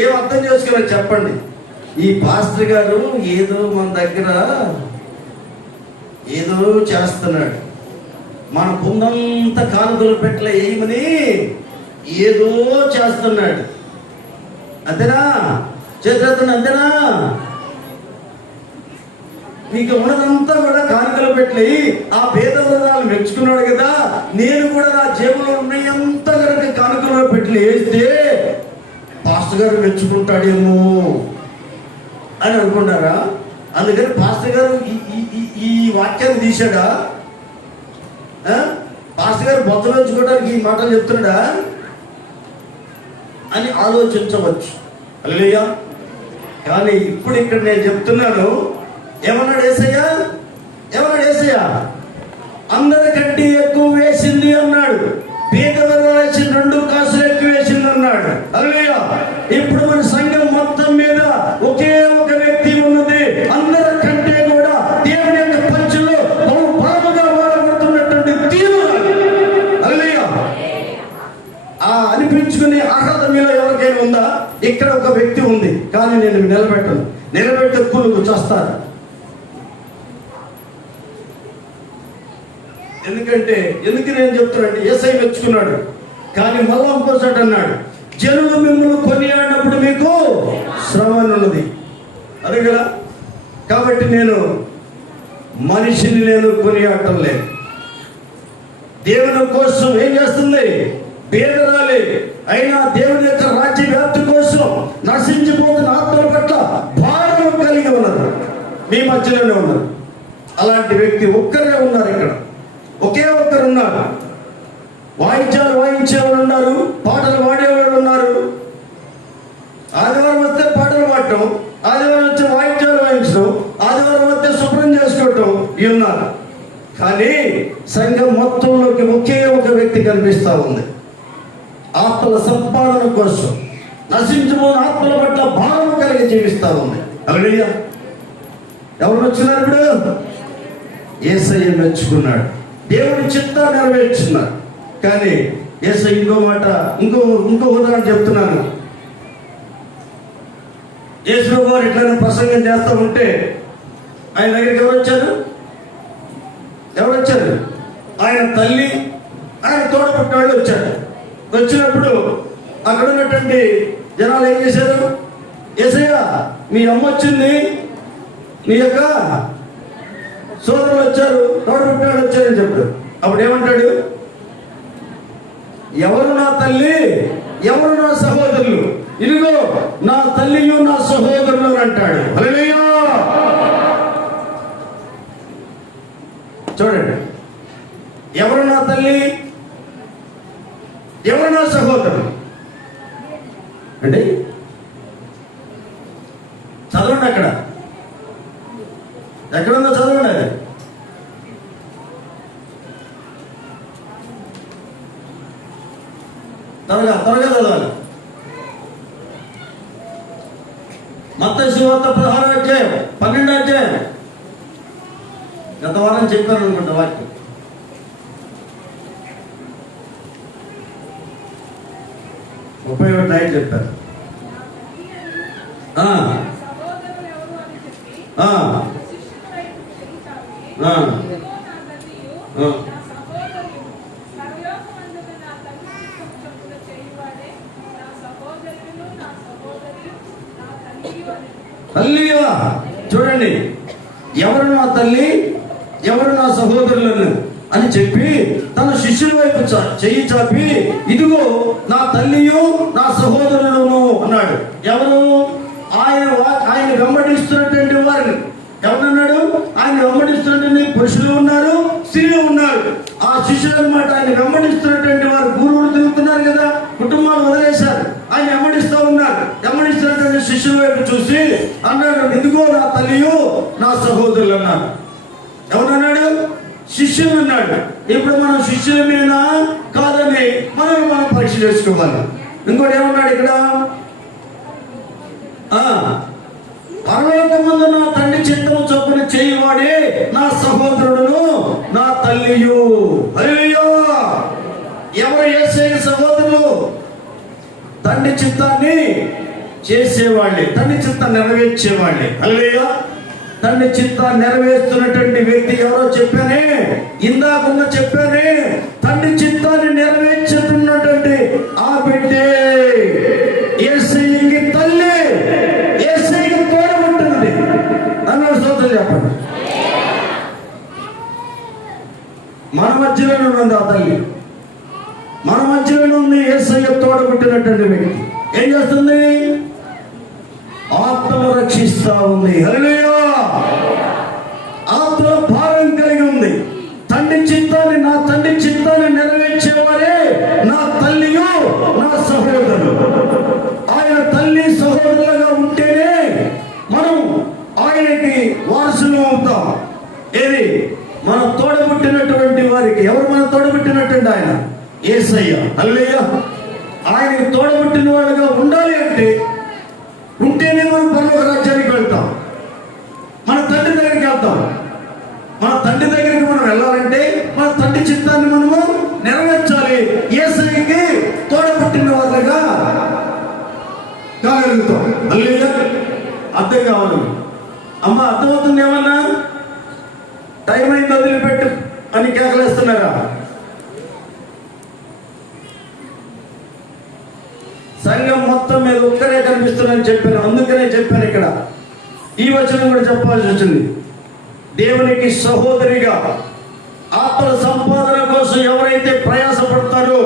ఏం అర్థం చేసుకున్నారు చెప్పండి? ఈ పాస్టర్ గారు ఏదో మన దగ్గర ఏదో చేస్తున్నాడు, మన కుందంతా కానుకలు పెట్టలే ఏమని ఏదో చేస్తున్నాడు. అంతేనా? చేతులు అంతేనా? మీకు ఉన్నదంతా కూడా కానుకలు పెట్టి ఆ పేద వర్గాలు మెచ్చుకున్నాడు కదా, నేను కూడా నా జేబులో ఉన్నంత కనుక కానుకలు పెట్టి వేస్తే పాస్టర్ గారు మెచ్చుకుంటాడేమో అని అనుకుంటారా? అందుకని పాస్టర్ గారు ఈ వాక్యాన్ని తీశాడా? పాస్టర్ గారు బొత్త మెచ్చుకోవడానికి ఈ మాటలు చెప్తున్నాడా అని ఆలోచించవచ్చు. హల్లెలూయా. కానీ ఇప్పుడు ఇక్కడ నేను చెప్తున్నాను, ఏమన్నాడు యేసయ్య? ఏమన్నాడు యేసయ్య? అందరికంటే ఎక్కువ వేసింది అన్నాడు. పేదవారు వేసిన 2 కాసులు ఎక్కువ వేసింది అన్నాడు. హల్లెలూయా. ఇప్పుడు మన సంఘం మొత్తం మీద ఒకే ఒక వ్యక్తి ఉన్నది. అందరికంటే కూడా దేవుని యొక్క పంచులో బహు బాగుగా వాడబడుతున్నటువంటి తీవ్ర హల్లెలూయా అనిపించుకునే అర్హత మీలో ఎవరికైనా ఉందా? ఇక్కడ ఒక వ్యక్తి ఉంది, కానీ నేను నిలబెట్టను. నిలబెట్టే పులుగు చేస్తారు. ఎందుకు నేను చెప్తున్నాను? యేసయ్య మెచ్చుకున్నాడు. కానీ మళ్ళా ఇంకోసారి అన్నాడు, జనులు మిమ్మల్ని కొనియాడినప్పుడు మీకు శ్రమ ఉన్నది. అదే కదా. కాబట్టి నేను మనిషిని నేను కొనియాడటం లేదు. దేవుని కోసం ఏం చేస్తుంది? పేదరాలే అయినా దేవుని యొక్క రాజ్య వ్యాప్తి కోసం నశించిపోతున్న ఆత్మల పట్ల భారం కలిగి ఉన్నారు. మీ మధ్యలోనే ఉన్నారు. అలాంటి వ్యక్తి ఒక్కరే ఉన్నారు. ఇక్కడ ఒకే ఒక్కరు ఉన్నారు. వాయిద్యాలు వాయించేవాళ్ళు ఉన్నారు, పాటలు పాడేవాళ్ళు ఉన్నారు. ఆదివారం వస్తే పాటలు పాడటం, ఆదివారం వచ్చే వాయిద్యాలు వాయించడం, ఆదివారం వస్తే శుభ్రం చేసుకోవటం ఇవి ఉన్నారు. కానీ సంఘం మొత్తంలోకి ఒకే ఒక వ్యక్తి కనిపిస్తూ ఉంది. ఆత్మల సంపాదన కోసం నశించబోని ఆత్మల పట్ల భారం కలిగి జీవిస్తూ ఉంది. హల్లెలూయా. ఎవరు మెచ్చుకున్నారు? ఇప్పుడు యేసయ్య మెచ్చుకున్నాడు. దేవుని చిత్తాన్ని నెరవేర్చున్నారు. కానీ యేసయ్య ఇంకో మాట, ఇంకో ఉదాహరణ చెప్తున్నాను. యేసు గారు ఇట్లనే ప్రసంగం చేస్తూ ఉంటే ఆయన దగ్గరికి ఎవరు వచ్చారు? ఆయన తల్లి, ఆయన తోడపుట్టినవాళ్ళు వచ్చారు. వచ్చినప్పుడు అక్కడ ఉన్నటువంటి జనాలు ఏం చేశారు? యేసయ్య మీ అమ్మ వచ్చింది, మీ యొక్క సోదరులు వచ్చారు, తోడపుట్టినవాళ్ళు వచ్చారని చెప్పాడు. అప్పుడు ఏమంటాడు? ఎవరు నా తల్లి, ఎవరు నా సహోదరులు? ఇదిగో నా తల్లియు నా సహోదరులు అంటాడు. హల్లెలూయా. చూడండి, ఎవరు నా తల్లి, ఎవరు నా సహోదరులు అంటే చదవండి. అక్కడ ఎక్కడుందో చదవండి. అది త్వరగా చదవాలి. మత్తయి సువార్త 16వ అధ్యాయం 12వ అధ్యాయం. గత వారం చెప్పాను అనుకుంటా వాక్యం. ముప్పై నైట్ చెప్పారు. హల్లెలూయా. చూడండి, ఎవరు నా తల్లి, ఎవరు నా సహోదరులను అని చెప్పి తన శిష్యుల వైపు చెయ్యి చాపి, ఇదిగో నా తల్లియు నా సహోదరులను అన్నాడు. ఎవరు? ఆయన వెంబడిస్తున్నటువంటి వారిని. ఎవరన్నాడు? ఆయన వెంబడిస్తున్నటువంటి పురుషులు ఉన్నారు, స్త్రీలు ఉన్నారు. ఆ శిష్యులు అన్నమాట. ఆయన వెంబడిస్తున్నటువంటి వారు గురువులు తిరుగుతున్నారు కదా, కుటుంబాలు వదిలేశారు, ఆయన వెంబడిస్తూ ఉన్నారు. వెంబడిస్తున్నటువంటి శిష్యుల వైపు చూసి అన్నాడు, ఇదిగో నా తల్లియు నా సహోదరులు అన్నారు. ఎవరన్నాడు? శిష్యులు అన్నాడు. ఇప్పుడు మనం శిష్యులమేనా కాదని మనం పరీక్ష చేసుకోవాలి. ఇంకోటి ఏమన్నాడు ఇక్కడ? పరలోకమందు నా తండ్రి చిత్తము చొప్పున చేయువాడే నా సహోదరుడును నా తల్లియు. హల్లెలూయా. ఎవరు యేసయ్య సహోదరులు? తండ్రి చిత్తాన్ని చేసేవాళ్ళే, తండ్రి చిత్తాన్ని నెరవేర్చేవాళ్ళే. హల్లెలూయా. తండ్రి చిత్తాన్ని నెరవేరుస్తున్నటువంటి వ్యక్తి ఎవరో చెప్పానే, ఇందాక చెప్పానే, తండ్రి చిత్తాన్ని నెరవేర్చుతున్నటువంటి ఆ బిడ్డే యేసయ్యకి తల్లి, యేసయ్యకి తోడబుట్టినది అన్నాడు. స్తోత్రం చెప్పండి. మన మధ్యలోనే ఉంది ఆ తల్లి, మన మధ్యలోనే ఉంది యేసయ్య తోడబుట్టినటువంటి వ్యక్తి. ఏం చేస్తుంది? ఆత్మను రక్షిస్తా ఉంది. హల్లెలూయా. ఆత్మ భారం కలిగి ఉంది. తండ్రి చిత్తాన్ని, నా తండ్రి చిత్తాన్ని నెరవేర్చేవారే నా తల్లియు నా సహోదరులు. ఆయన తల్లి సహోదరులుగా ఉంటేనే మనం ఆయనకి వారసులు అవుతాం. ఏది? మనం తోడబుట్టినటువంటి వారికి. ఎవరు మనం తోడబుట్టినటువంటి? ఆయన యేసయ్య. హల్లెలూయా. ఆయనకి తోడబుట్టిన వాడుగా ఉండాలి అంటే ఉంటేనే మనం పరలోక రాజ్యానికి వెళ్తాం, మన తండ్రి దగ్గరికి వెళ్తాం. మన తండ్రి దగ్గరికి మనం వెళ్ళాలంటే మన తండ్రి చిత్తాన్ని మనము నెరవేర్చాలి. యేసయ్యకి తోడబుట్టిన వాళ్ళగా కాగలుగుతాం. హల్లెలూయా. అర్థం కావాలి. అమ్మ అర్థమవుతుంది? ఏమన్నా టైం అయింది వదిలిపెట్టు అని కేకలేస్తున్నారా? సంఘం మొత్తం మీద ఒక్కరే కనిపిస్తున్నారని చెప్పాను, అందుకనే చెప్పాను. ఇక్కడ ఈ వచనం కూడా చెప్పాల్సి వచ్చింది. దేవునికి సహోదరిగా ఆత్మల సంపాదన కోసం ఎవరైతే ప్రయాసపడతారో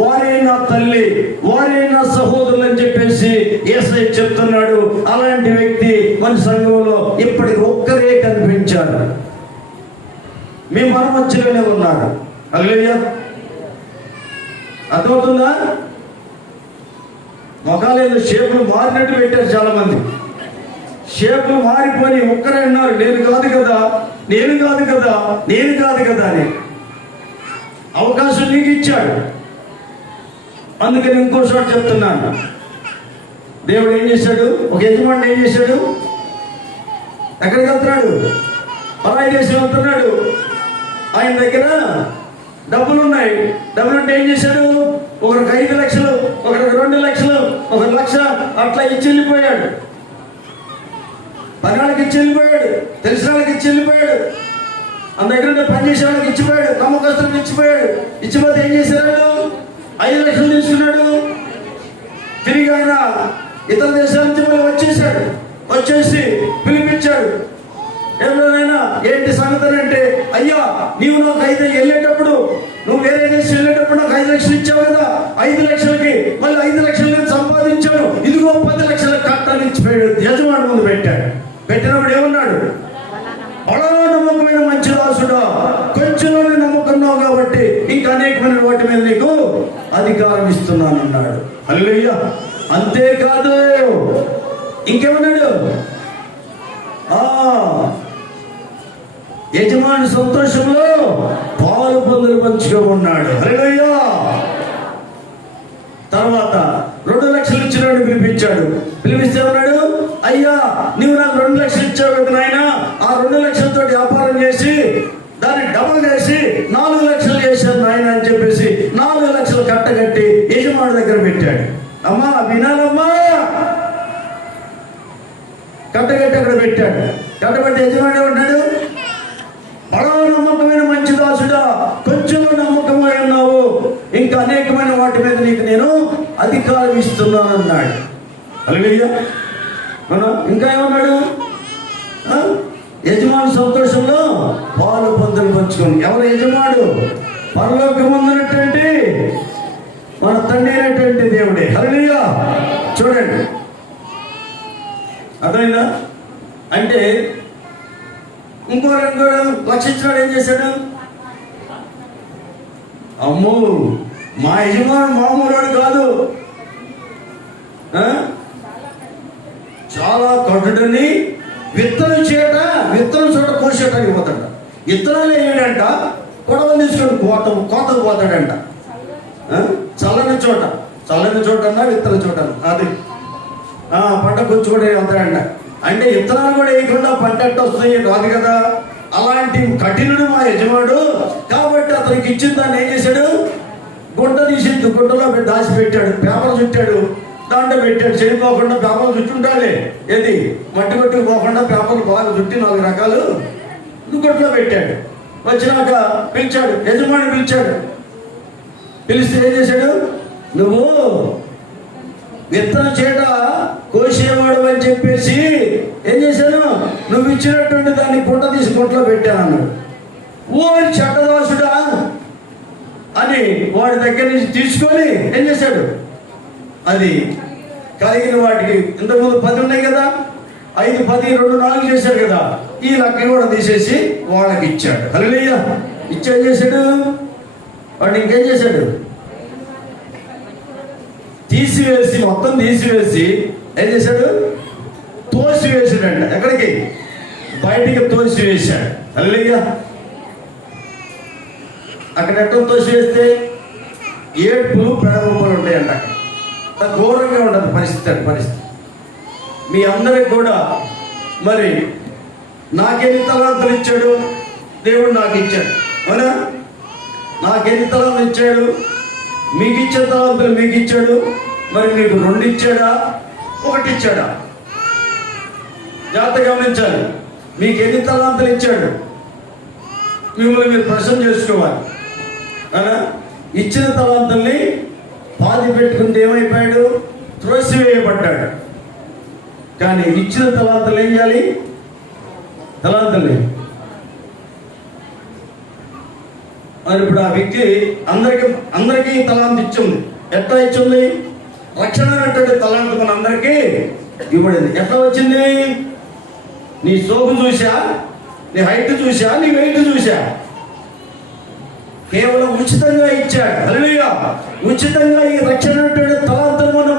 వారే నా తల్లి, వారే నా సహోదరులు అని చెప్పేసి యేసయ్య చెప్తున్నాడు. అలాంటి వ్యక్తి మన సంఘంలో ఇప్పటికి ఒక్కరే కనిపించారు. మీ మన మధ్యలోనే ఉన్నారు. హల్లెలూయా. అర్థమవుతుందా? మొఖాలేదో షేపులు మారినట్టు పెట్టారు చాలా మంది. షేపులు మారిపోయి ఒక్కరే అన్నారు, నేను కాదు కదా, నేను కాదు కదా, నేను కాదు కదా అని. అవకాశం నీకు ఇచ్చాడు. అందుకని ఇంకో చోట చెప్తున్నాను. దేవుడు ఏం చేశాడు? ఒక యజమాని ఏం చేశాడు? ఎక్కడికి వెళ్తున్నాడు? పరాయి దేశం వెళ్తున్నాడు. ఆయన దగ్గర డబ్బులు ఉన్నాయి. డబ్బులుంటే ఏం చేశాడు? ఒకరికి 5 లక్షలు, ఒకరికి 2 లక్షలు, 1 లక్ష అట్లా ఇచ్చి వెళ్ళిపోయాడు. పనివాళ్ళకి ఇచ్చి వెళ్ళిపోయాడు, తెలిసిన వాళ్ళకి ఇచ్చి వెళ్ళిపోయాడు, ఆ దగ్గర పనిచేసే వాళ్ళకి ఇచ్చిపోయాడు, నమ్మకస్తులకు ఇచ్చిపోయాడు. ఇచ్చిపోతే ఏం చేశాడు? 5 లక్షలు తీసుకున్నాడు. తిరిగి ఆయన ఇతర దేశాల నుంచి మళ్ళీ వచ్చేసాడు. వచ్చేసి పిలిపించాడు. ఎవరైనా ఏంటి సంగతి అంటే, అయ్యా నీవు నాకు 5 వెళ్ళేటప్పుడు, నువ్వు వేరే దేశం వెళ్ళేటప్పుడు నాకు 5 లక్షలు ఇచ్చావు కదా, 5 లక్షలకి మళ్ళీ 5 లక్షలు నేను సంపాదించాను, ఇదిగో 10 లక్షల కట్టాలు ఇచ్చిపోయాడు. యజమాని ముందు పెట్టాడు. పెట్టినప్పుడు ఏమన్నాడు? బడా నమ్మకమైన మంచి దాసుడా, కొంచెంలోనే నమ్ముకున్నావు కాబట్టి ఇంకా అనేకమైన వాటి మీద నీకు అధికారం ఇస్తున్నాను అన్నాడు. హల్లెలూయా. అంతేకాదు ఇంకేమన్నాడు? యజమాని సంతోషంలో పాలు పొందులు పంచుగా ఉన్నాడు. హల్లెలూయా. తర్వాత 2 లక్షలు ఇచ్చినాడు, పిలిపించాడు. పిలిపిస్తే ఉన్నాడు, అయ్యా నువ్వు నాకు 2 లక్షలు ఇచ్చావు కదా నాయన, ఆ 2 లక్షలతో వ్యాపారం చేసి దాన్ని డబుల్ చేసి 4 లక్షలు చేశాను నాయన అని చెప్పేసి 4 లక్షలు కట్టగట్టి యజమాని దగ్గర పెట్టాడు. అమ్మా వినాలమ్మా, కట్టగట్టి అక్కడ పెట్టాడు. కట్టబట్టి యజమాని ఏమన్నాడు? బడా నమ్మకమైన మంచి దాసుడా, కొంచెం నమ్మకమై ఉన్నావు, ఇంకా అనేకమైన వాటి మీద నీకు నేను అధికారం ఇస్తున్నాను అన్నాడు. హల్లెలూయా. అవునా? ఇంకా ఏమన్నాడు? యజమాని సంతోషంలో పాలు పొందులు పంచుకొని. ఎవరు యజమాడు? పరలోకమందున్నటువంటి మన తండ్రి అయినటువంటి దేవుడే. హల్లెలూయా. చూడండి, అర్థమైందా? అంటే ఇంకోడు రక్షించినాడు. ఏం చేశాడు? అమ్మో, మా యజమాను మామూలు కాదు, చాలా కఠుడని విత్తనం చోట కోసేటానికి పోతాడ. విత్తనాలు వేయడంట, కొడవలు తీసుకొని కోతకు పోతాడంట. చల్లని చోట అన్నా విత్తన చోట అది పంట కొంచెం కూడా వెళ్తాడంట. అంటే విత్తనాలు కూడా వేయకుండా పంట ఎట్ట వస్తాయి? రాదు కదా. అలాంటి కఠినుడు మా యజమానుడు. కాబట్టి అతనికి ఇచ్చిన దాన్ని ఏం చేశాడు? గుంట తీసి గుంటలో దాచి పెట్టాడు, పేపర్ చుట్టాడు, దాంట్లో పెట్టాడు. చెడిపోకుండా పేపర్లు చుట్టుంటాడే. ఏది మట్టి కొట్టుకు పోకుండా పేపర్లు బాగా చుట్టి 4 రకాలు గుంటలో పెట్టాడు. వచ్చినాక పిలిచాడు, యజమాని పిలిచాడు. పిలిస్తే ఏం చేశాడు? నువ్వు విత్తన చేట కోసేవాడు అని చెప్పేసి ఏం చేశాను? నువ్వు ఇచ్చినటువంటి దాన్ని గుంట తీసి గుంటలో పెట్టాను అన్నాడు. ఓ చెడ్డదాసుడా అని వాడి దగ్గర నుంచి తీసుకొని ఏం చేశాడు? అది కలిగిన వాటికి ఇంతకుముందు 10 ఉన్నాయి కదా, 5, 10, 2, 4 చేశాడు కదా, ఈ లెక్క కూడా తీసేసి వాళ్ళకి ఇచ్చాడు. హల్లెలూయా. ఇచ్చి ఏం చేశాడు? వాడు ఇంకేం చేశాడు? మొత్తం తీసివేసి ఏం చేశాడు? తోసివేసాడంట. ఎక్కడికి? బయటికి తోసివేశాడు. హల్లెలూయా. అక్కడ ఎట్లా తోసివేస్తే ఏడ్పులు పెడబొమ్మలు ఉంటాయంట. అక్కడ ఘోరంగా ఉంటుంది పరిస్థితి. మీ అందరికి కూడా మరి నాకెన్ని తలాంతులు ఇచ్చాడు దేవుడు? నాకు ఇచ్చాడు. అవునా? నాకెన్ని తలాంతులు ఇచ్చాడు? మీకు ఇచ్చే తలాంతులు మీకు ఇచ్చాడు. మరి మీకు 2 ఇచ్చాడా, 1 ఇచ్చాడా? జాగ్రత్త గమనించాలి. మీకు ఎన్ని తలాంతులు ఇచ్చాడు మిమ్మల్ని మీరు ప్రశ్న చేసుకోవాలి. అవునా? ఇచ్చిన తలాంతుల్ని పాతి పెట్టుకుంటే ఏమైపోయాడు? త్రోసివేయబడ్డాడు. కానీ ఇచ్చిన తలాంతులు ఏం చేయాలి? తలాంతుల్ని మరి ఇప్పుడు ఆ వ్యక్తి అందరికీ తలాంతు ఇచ్చింది. ఎట్లా ఇచ్చింది? రక్షణ అనేటువంటి తలాంతు మన అందరికీ ఇవ్వబడింది. ఎట్లా వచ్చింది? నీ సోకు చూసా, నీ హైట్ చూసా, నీ వెయిట్ చూసా? కేవలం ఉచితంగా ఇచ్చాడు. హల్లెలూయా. ఉచితంగా ఈ రక్షణ అనేటువంటి తలాంతును మనం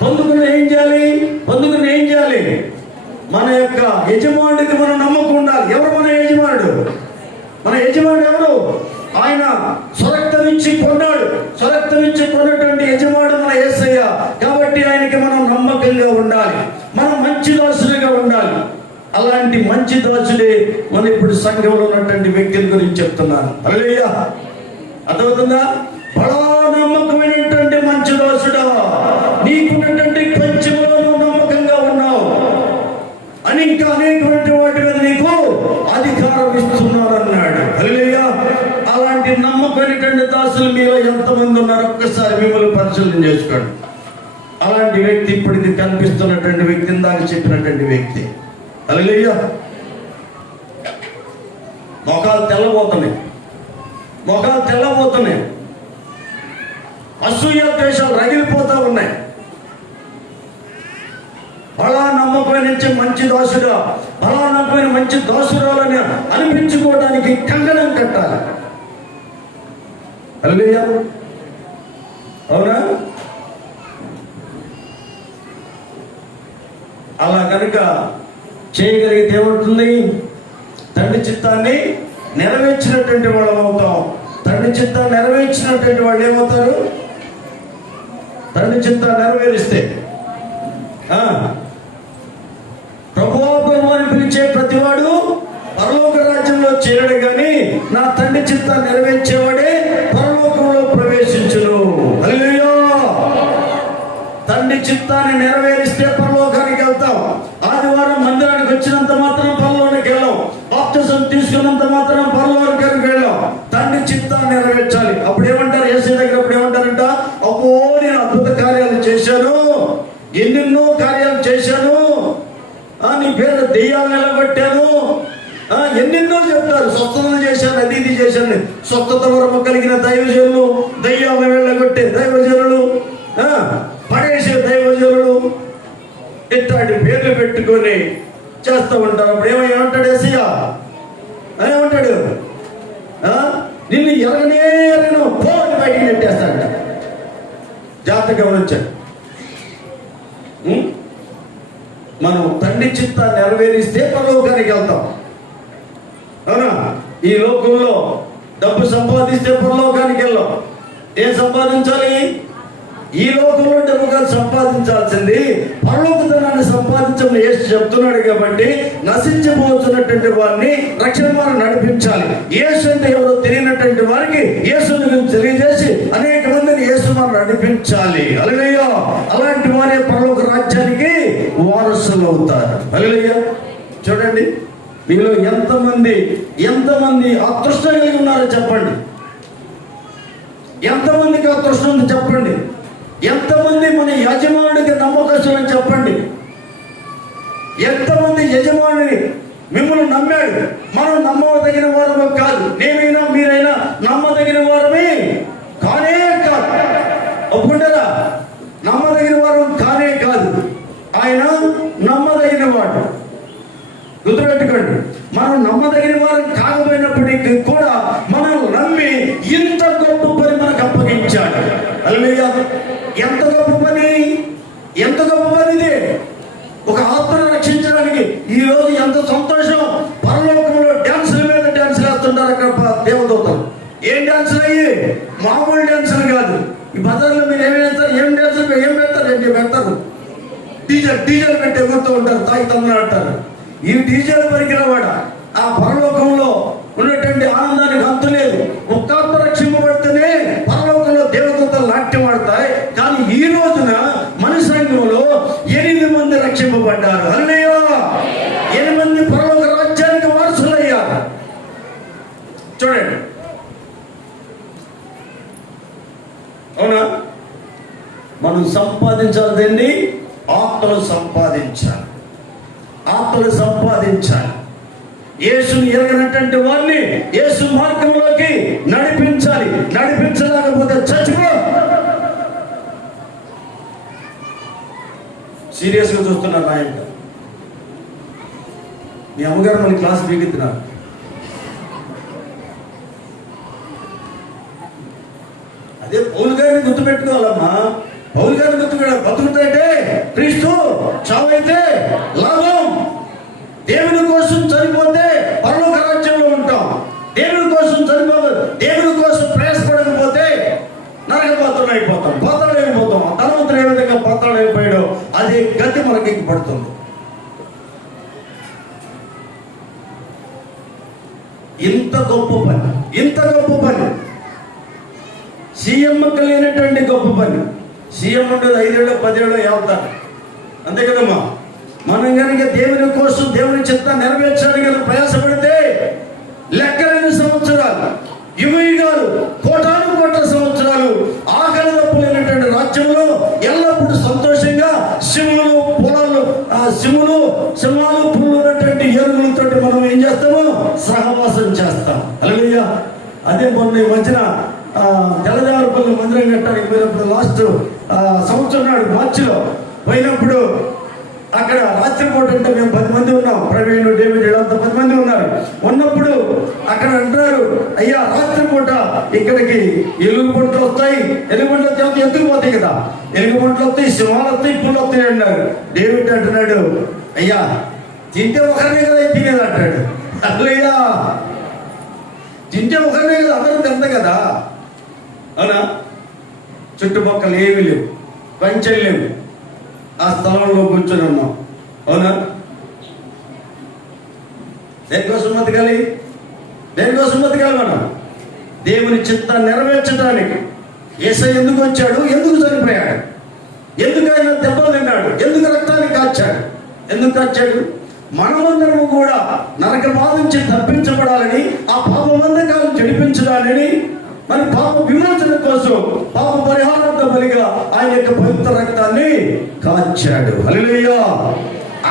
పొందుకుని ఏం చేయాలి? మన యొక్క యజమానుడికి మనం నమ్మకం ఉండాలి. ఎవరు మన యజమానుడు? మన యజమానుడు ఎవరు? ఆయన స్వరక్తమిచ్చి కొన్నటువంటి యజమానుడు మన యేసయ్య. కాబట్టి ఆయనకి మనం నమ్మకంగా ఉండాలి. మనం మంచి దాసులుగా ఉండాలి. అలాంటి మంచి దాసుడే మనం ఇప్పుడు సంఘంలో ఉన్నటువంటి వ్యక్తుల గురించి చెప్తున్నాను. హల్లెలూయా. అర్థమవుతుందా? బడా నమ్మకమైనటువంటి మంచి దాసుడా, నీకున్నటువంటి కొంచెంలో నువ్వు నమ్మకంగా ఉన్నావు అని ఇంకా అనేకటువంటి వాటి మీద నీకు అధికారం ఇస్తున్నాడు అన్నాడు. హల్లెలూయా. అలాంటి నమ్మకమైనటువంటి దాసులు మీలో ఎంతమంది ఉన్నారు? ఒక్కసారి మిమ్మల్ని పరిశీలన చేసుకోండి. అలాంటి వ్యక్తి ఇప్పటికి కనిపిస్తున్నటువంటి వ్యక్తి, ఇందాక చెప్పినటువంటి వ్యక్తి. హల్లెలూయా. మొఖాలు తెల్లబోతున్నాయి. అసూయ ద్వేషాలు రగిలిపోతా ఉన్నాయి. బలా నమ్మకమైన మంచి దాసుడా, బలా నమ్మకమైన మంచి దాసురాలని అనిపించుకోవడానికి కంగణం కట్టాలి. హల్లెలూయా. అవునా? అలా కనుక చేయగలిగితే ఏమవుతుంది? తండ్రి చిత్తాన్ని నెరవేర్చినటువంటి వాళ్ళం అవుతాం. తండ్రి చిత్తాన్ని నెరవేర్చినటువంటి వాళ్ళు ఏమవుతారు? తండ్రి చిత్తాన్ని నెరవేరిస్తే ప్రభువు అని పిలిచే ప్రతివాడు పరలోక రాజ్యంలో చేరడు, కానీ నా తండ్రి చిత్తాన్ని నెరవేర్చేవాడే పరలోకంలో ప్రవేశించును. హల్లెలూయా. తండ్రి చిత్తాన్ని నెరవేరిస్తే పరలోకానికి వెళ్తాం. ఆదివారం మందిరానికి వచ్చినంత మాత్రం పరలోకానికి వెళ్ళాం. బాప్తిసం తీసుకున్నంత మాత్రం పరలోకానికి వెళ్ళాం. తండ్రి చిత్తాన్ని నెరవేర్చాలి. అప్పుడు ఏమంటారు? యేసయ్య దగ్గర అప్పుడు ఏమంటారంట? అబ్బో, నేను అద్భుత కార్యాలు చేశాను, ఎన్నెన్నో కార్యాలు చేశాను, పేరు దెయ్యాలను నిలబెట్టాను, ఎన్నెన్నో చెప్తారు. స్వస్థతలు చేశాను, అది ఇది చేశాను. స్వస్థత వరము కలిగిన దైవజనులు, దయ్యాలను వెళ్ళగొట్టే దైవజనులు, పడేసే దైవజనులు, ఇట్లాంటి పేర్లు పెట్టుకొని చేస్తూ ఉంటారు. అప్పుడు ఏమంటాడు ఏసయ్యా? ఏమంటాడు? నిన్ను ఎరగను పోని బయటికి నెట్టేస్తాడ. జాగ్రత్తగా గమనించాడు. మనం తండ్రి చిత్తాన్ని నెరవేరిస్తే పరలోకానికి వెళ్తాం. అవునా? ఈ లోకంలో డబ్బు సంపాదిస్తే పరలోకానికి వెళ్ళాం. ఏం సంపాదించాలి? ఈ లోకంలో డబ్బుగా సంపాదించాల్సింది పరలోకధనాన్ని సంపాదించమని యేసు చెప్తున్నాడు. కాబట్టి నశించిపోతున్నటువంటి వారిని రక్షణ వారిని నడిపించాలి. యేసు అంటే ఎవరో తెలియనటువంటి వారికి యేసుని గురించి తెలియజేసి అనేక మందిని యేసు వారిని నడిపించాలి. హల్లెలూయా! అలాంటి వారే పరలోక రాజ్యానికి వారసులు అవుతారు. హల్లెలూయా! చూడండి, మీలో ఎంతమంది అదృష్టం కలిగి ఉన్నారో చెప్పండి. ఎంతమందికి అదృష్టం ఉంది చెప్పండి. ఎంతమంది మన యజమానుడికి నమ్మకస్తులని చెప్పండి. ఎంతమంది యజమానుని మిమ్మల్ని నమ్మాడు. మనం నమ్మదగిన వారమే కాదు, నేనైనా మీరైనా నమ్మదగిన వారమే కానే కాదు. ఒప్పుకుంటారా? నమ్మదగిన వారం కానే కాదు. ఆయన నమ్మదగిన వాడు. గుర్తుపెట్టుకోండి, మనం నమ్మదగిన వారం కాకపోయినప్పటికీ కూడా మనం నమ్మి ఇంత గొప్ప పని మనకు అప్పగించాడు. హల్లెలూయా! ఎంత గొప్ప పని! ఎంత గొప్ప పని ఇది! ఒక ఆత్మను రక్షించడానికి ఈ రోజు ఎంత సంతోషం! పరలోకంలో డ్యాన్సుల మీద డ్యాన్సులు వేస్తుంటారు అక్కడ దేవదూతలు. ఏం డ్యాన్సులు అయ్యి? మామూలు డ్యాన్సులు కాదు. ఈ బజార్లో మీరు ఏం వేస్తారు? ఏం డ్యాన్సులు ఏం పెడతారు? ఏంటి పెడతారు? డీజేలు పెట్టి ఎగురుతూ ఉంటారు, తాగి తమ్ముడు. ఈ డీజేలు పరికినవాడ ఆ పరలోకంలో ఉన్నటువంటి ఆనందానికి అంతు లేదు. ఒక్క ఆత్మ రక్షింపబడితేనే పరలోకంలో దేవదూతలు నాట్యం ఆడతాయి. కానీ ఈ రోజున మన సంఘంలో 8 మంది రక్షింపబడ్డారు. హల్లెలూయా! 8 మంది పరలోక రాజ్యానికి వారసులయ్యారు. చూడండి, అవునా? మనం సంపాదించాలండి, ఆత్మలు సంపాదించాలి. ఆత్మలు సంపాదించాలి. యేసుని ఎరగనటువంటి వారిని యేసు మార్గంలోకి నడిపించాలి. నడిపించలేకపోతే చచ్చిపో. సీరియస్గా చూస్తున్నారు నాయన. మీ అమ్మగారు మన క్లాస్ బీగుతున్నారు. అదే పౌలు గారిని గుర్తుపెట్టుకోవాలమ్మా. పౌలు గారిని గుర్తుపెట్టాలి. బతుకుతాయితే క్రీస్తు, చావైతే లాభం. దేవుని కోసం చనిపోతే పరలోక రాజ్యంలో ఉంటాం. దేవుని కోసం దేవుని కోసం ప్రయాసపడకపోతే నరకపాత్రలు అయిపోతాం, పాత్రలు అయిపోతాం. ధనవంతుడు ఏ విధంగా పాత్రలు అయిపోయాడో అదే గతి మనకి పడుతుంది. ఇంత గొప్ప పని సీఎం కలిగినటువంటి గొప్ప పని. సీఎం ఉండేది 5 ఏళ్ళు 10 ఏళ్ళు వెళ్తారు, అంతే కదమ్మా. మనం కనుక దేవుని కోసం దేవుని చిత్తాన్ని నెరవేర్చడానికి కనుక ప్రయాసపడితే లెక్కలేని సంవత్సరాలు, యుగాలు, కోటాను సంవత్సరాలు ఆకలి తప్పులేనటువంటి రాజ్యంలో ఎల్లప్పుడూ సంతోషంగా సింహాలు పుల్లు ఉన్నటువంటి ఏనుగులతో మనం ఏం చేస్తాము? సహవాసం చేస్తాం. హల్లెలూయా! అదే మొన్న ఈ మధ్యన తెల్లదారుపల్లి మందిరం కట్టడానికి పోయినప్పుడు లాస్ట్ సంవత్సరం నాడు మార్చిలో పోయినప్పుడు అక్కడ రాత్రిపూట అంటే మేము 10 మంది ఉన్నాం. ప్రవీణ్, డేవిడ్ వీళ్ళంతా 10 మంది ఉన్నారు. ఉన్నప్పుడు అక్కడ అంటున్నారు, అయ్యా రాత్రిపూట ఇక్కడికి ఎలుగుబంట్లు వస్తాయి. ఎలుగుబంట్లు వస్తే ఎందుకు పోతాయి కదా, ఎలుగుబంట్లు వస్తాయి, సింహాలు వస్తాయి, పుల్లు వస్తాయి అన్నారు. డేవిడ్ అంటున్నాడు, అయ్యా తింటే ఒకరినే కదా తినేది అంటాడు. అట్లయ్యా తింటే ఒకరినే కదా, అందరూ తింద కదా. అవునా? చుట్టుపక్కల ఏమీ లేవు, పంచలు లేవు. ఆ స్థలంలో కూర్చొని ఉన్నాం. అవునా? దేనికోసం బతకాలి? మనం దేవుని చిత్తాన్ని నెరవేర్చడానికి. యేసయ్య ఎందుకు వచ్చాడు? ఎందుకు చనిపోయాడు? ఎందుకు ఆయన దెబ్బలు తిన్నాడు? ఎందుకు రక్తాన్ని కాచాడు? ఎందుకు కాచాడు? మనమందరము కూడా నరక బాధ నుంచి తప్పించబడాలని, ఆ పాపమందకాలను చెడిపించడాలని, మరి పాప విమోచన కోసం, పాప పరిహారార్థ బలిగా ఆయన యొక్క పవిత్ర రక్తాన్ని కాచాడు. హల్లెలూయా!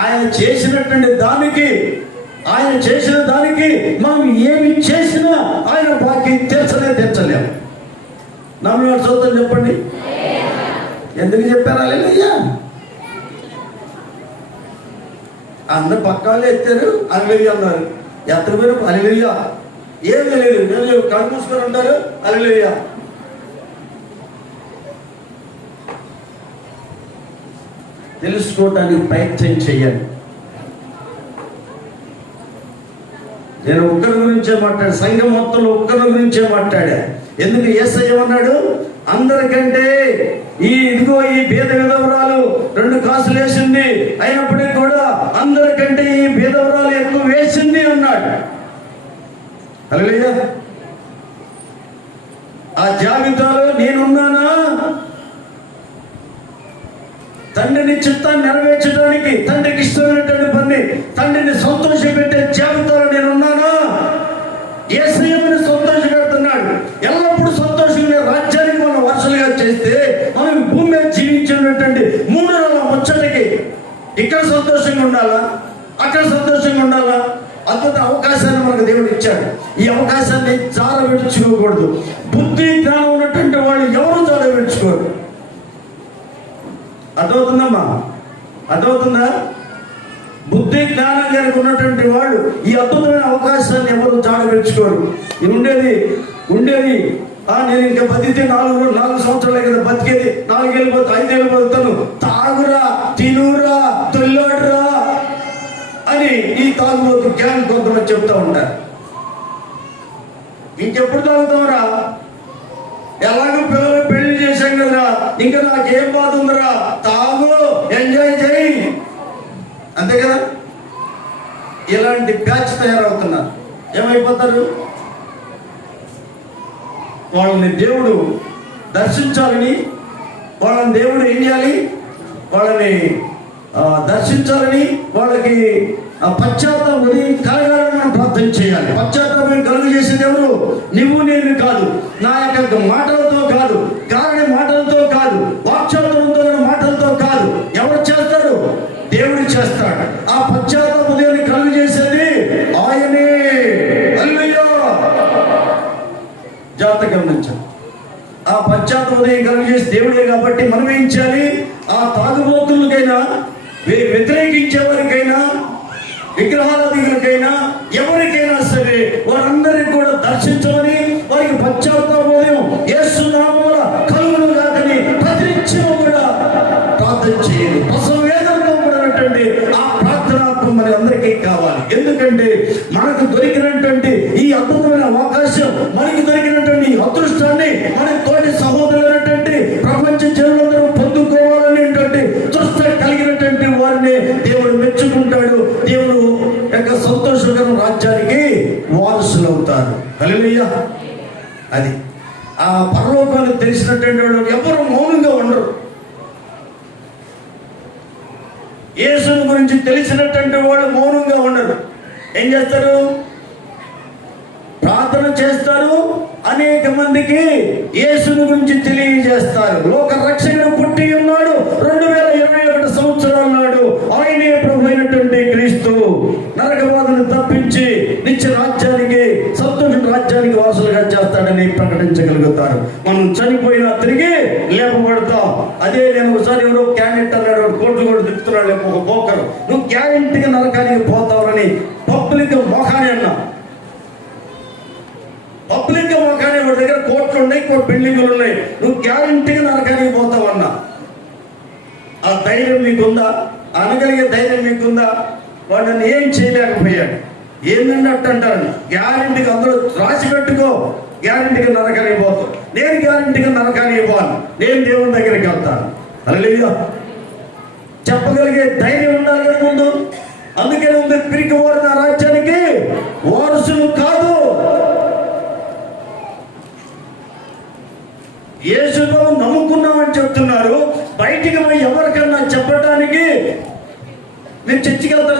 ఆయన చేసినటువంటి దానికి, ఆయన చేసిన దానికి మనం ఏమి చేసినా ఆయన బాకీ తీర్చలేము. నమ్మిన సోదరులు చెప్పండి, ఎందుకు చెప్పారు హల్లెలూయా? అందరు పక్కాలు ఎత్తారు, హల్లెలూయా అన్నారు. ఎత్తకపోయిన హల్లెలూయా ఏం తెలియదు, కళ్ళు మూసుకొని ఉంటారు, హల్లెలూయా. తెలుసుకోవడానికి ప్రయత్నం చేయండి. నేను ఒక్కరి గురించే మాట్లాడు, సంఘం మొత్తంలో ఒక్కరి గురించే మాట్లాడా. ఎందుకు యేసయ్య అన్నాడు, అందరికంటే ఇదిగో ఈ బీద విధవరాలు 2 కాసులు వేసింది, అయినప్పటికీ కూడా అందరికంటే ఈ బీదవరాలు ఎక్కువ వేసింది అన్నాడు. హల్లెలూయా. ఆ జాబితాలో నేనున్నానా? తండ్రిని చిత్తాన్ని నెరవేర్చడానికి, తండ్రికి ఇష్టమైనటువంటి పని, తండ్రిని సంతోషపెట్టే జాబితాలో నేనున్నానా? యేసయ్యని సంతోషపెడుతున్నాడు. ఎల్లప్పుడూ సంతోషంగా రాజ్యానికి మనం వర్షలుగా చేస్తే మనం భూమి మీద జీవించినటువంటి 3 నెలల ముచ్చటికి ఇక్కడ సంతోషంగా ఉండాలా, అక్కడ సంతోషంగా ఉండాలా? అద్భుత అవకాశాన్ని మనకు దేవుడు ఇచ్చాడు. ఈ అవకాశాన్ని జార విడుచుకోకూడదు. బుద్ధి జ్ఞానం ఉన్నటువంటి వాళ్ళు ఎవరు జార విడుచుకోరు. అర్థమవుతుందమ్మా? అర్థమవుతుందా? బుద్ధి జ్ఞానం కనుక ఉన్నటువంటి వాళ్ళు ఈ అద్భుతమైన అవకాశాన్ని ఎవరు జాడ విడుచుకోరు. ఉండేది నేను ఇంకా బతికితే 4 సంవత్సరాలే కదా బతికేది, 4 ఏళ్ళు పోతే 5 ఏళ్ళు పోతాను, తాగురా, తినురా, తొల్లాడురా అని ఈ తాగుబోతు గ్యాంగ్ కొంతమంది చెప్తా ఉంటారు. ఇంకెప్పుడు తాగుతావురా? ఎలాగో పిల్లలు పెళ్లి చేశాం కదరా, ఇంకా నాకేం బాధ ఉందిరా, తాగు, ఎంజాయ్ చేయి, అంతే కదా. ఇలాంటి బ్యాచ్ తయారవుతున్నారు. ఏమైపోతారు? వాళ్ళని దేవుడు దర్శించాలని, వాళ్ళని దేవుడు ఏం చేయాలి? వాళ్ళని దర్శించాలని, వాళ్ళకి పశ్చాత్తాపం కలగాలని మనం ప్రార్థన చేయాలి. పశ్చాత్తాపం కలుగు చేసేది ఎవరు? నువ్వు నేను కాదు, నా యొక్క మాటలతో కాదు, కారణి మాటలతో కాదు, వాక్చాతులతో మాటలతో కాదు. ఎవరు చేస్తారు? దేవుడు చేస్తాడు. ఆ పశ్చాత్తాప ఉదయాన్ని కలుగు చేసేది ఆయనే. హల్లెలూయా. జాగ్రత్త గమనించాలి. ఆ పశ్చాత్తాప ఉదయం కలుగు చేసి దేవుడే కాబట్టి మనం ఏం చేయాలి? ఆ తాగుబోతులకైనా, వ్యతిరేకించే వారికైనా, విగ్రహాలకైనా, ఎవరికైనా సరే వారందరినీ కూడా దర్శించమని, వారికి పశ్చాత్తాపం యేసు నామమున కలుగును గాకని ప్రతినిత్యం కూడా ప్రార్థన చేయాలి. ప్రసవ వేదనలో కూడా ఆ ప్రార్థనాత్మ మరి అందరికీ కావాలి. ఎందుకంటే మనకు దొరికినటువంటి ఈ అద్భుతమైన అవకాశం, మనకి దొరికినటువంటి ఈ అదృష్టాన్ని మన తోటి సహోదరులైనటువంటి ప్రపంచ జనులందరూ పొందుకోవాలనేటువంటి దృష్ట కలిగినటువంటి వారిని దేవుడు మెచ్చుకుంటాడు. దేవుడు యొక్క సంతోషకరమైన రాజ్యానికి వారసులు అవుతారు. హల్లెలూయా. అది ఆ పరలోకాన్ని తెలిసినటువంటి వాళ్ళు ఎవరు మౌనంగా ఉండరు. యేసుని గురించి తెలిసినటువంటి వాళ్ళు మౌనంగా ఉండరు. ఏం చేస్తారు? ప్రార్థన చేస్తారు, అనేక మందికి యేసుని గురించి తెలియజేస్తారు. లోక రక్షకుడు పుట్టి ఉన్నాడు, 2021 సంవత్సరాల నాడు ఆయనే ప్రభు అయినటువంటి క్రీస్తు నరక బాధను తప్పించి నిత్య రాజ్యానికి, సంతోష రాజ్యానికి వారసులుగా చేస్తాడని ప్రకటించగలుగుతారు. మనం చనిపోయినా తిరిగి లేపబడతాం. అదే నేను ఒకసారి ఎవరో క్యాండిడేట్ అన్నాడు, కోట్లు కూడా తిప్పుతున్నాడు ఒక పోకరు, నువ్వు గ్యారెంటీగా నరకానికి పోతావని పబ్లిక్ మోకాని అన్నా. పబ్లిక్ మోకాని వాడి దగ్గర కోట్లు ఉన్నాయి, బిల్డింగులు ఉన్నాయి, నువ్వు గ్యారెంటీగా నరకానికి పోతావన్నా. ఆ ధైర్యం మీకుందా? అనగలిగే ధైర్యం మీకుందా? వాడిని ఏం చేయలేకపోయాడు. ఏంటంటే అంటారు, గ్యారెంటీగా అందరూ రాసి పెట్టుకో, గ్యారెంటీగా నరకానికి పోతాం, నేను గ్యారెంటీగా నరకానికి పోను, నేను దేవుని దగ్గరికి వెళ్తాను. హల్లెలూయా. చెప్పగలిగే ధైర్యం ఉండాలి కదా ముందు. అందుకే ఉంది పిరికి వారిన రాజ్యానికి వారసులు కాదు. యేసును నమ్ముకున్నామని చెప్తున్నారు, బయటికి పోయి ఎవరికన్నా చెప్పడానికి మేము చర్చికి వెళ్తాం.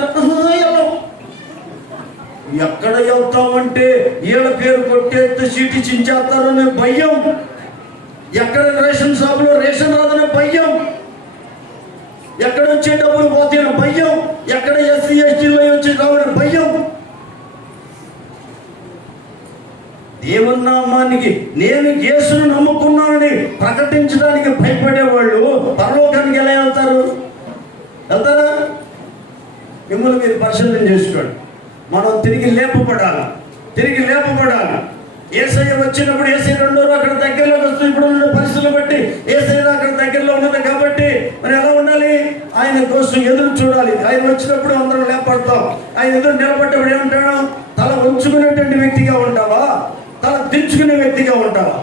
ఎక్కడ వెళ్తామంటే ఈడ పేరు కొట్టేస్తే సీటు చించేస్తారనే భయం, ఎక్కడ రేషన్ షాపులో రేషన్ రాదనే భయం. ఎక్కడ వచ్చే డబ్బులు పోతే భయం, ఎక్కడ ఎస్సీ ఎస్టీలో వచ్చి రావడం భయం. దేవుని నామానికి నేను యేసును నమ్ముకున్నానని ప్రకటించడానికి భయపడేవాళ్ళు పరలోకానికి ఎలా వెళ్తారు? వెళ్తారా? మిమ్మల్ని మీరు పరిశీలన చేసుకోండి. మనం తిరిగి లేపబడాలి. యేసయ్య వచ్చినప్పుడు యేసయ్య రెండో అక్కడ దగ్గరలో వస్తుంది. ఇప్పుడు ఉన్న పరిస్థితులు బట్టి యేసయ్య అక్కడ దగ్గరలో ఉన్నది కాబట్టి మరి ఎలా ఉండాలి? ఆయన కోసం ఎదురు చూడాలి. ఆయన వచ్చినప్పుడు అందరం లేపడతాం. ఆయన ఎదురు నిలబడ్డప్పుడు ఏమంటాడు? తల ఉంచుకునేటువంటి వ్యక్తిగా ఉంటావా, తల దించుకునే వ్యక్తిగా ఉంటావా?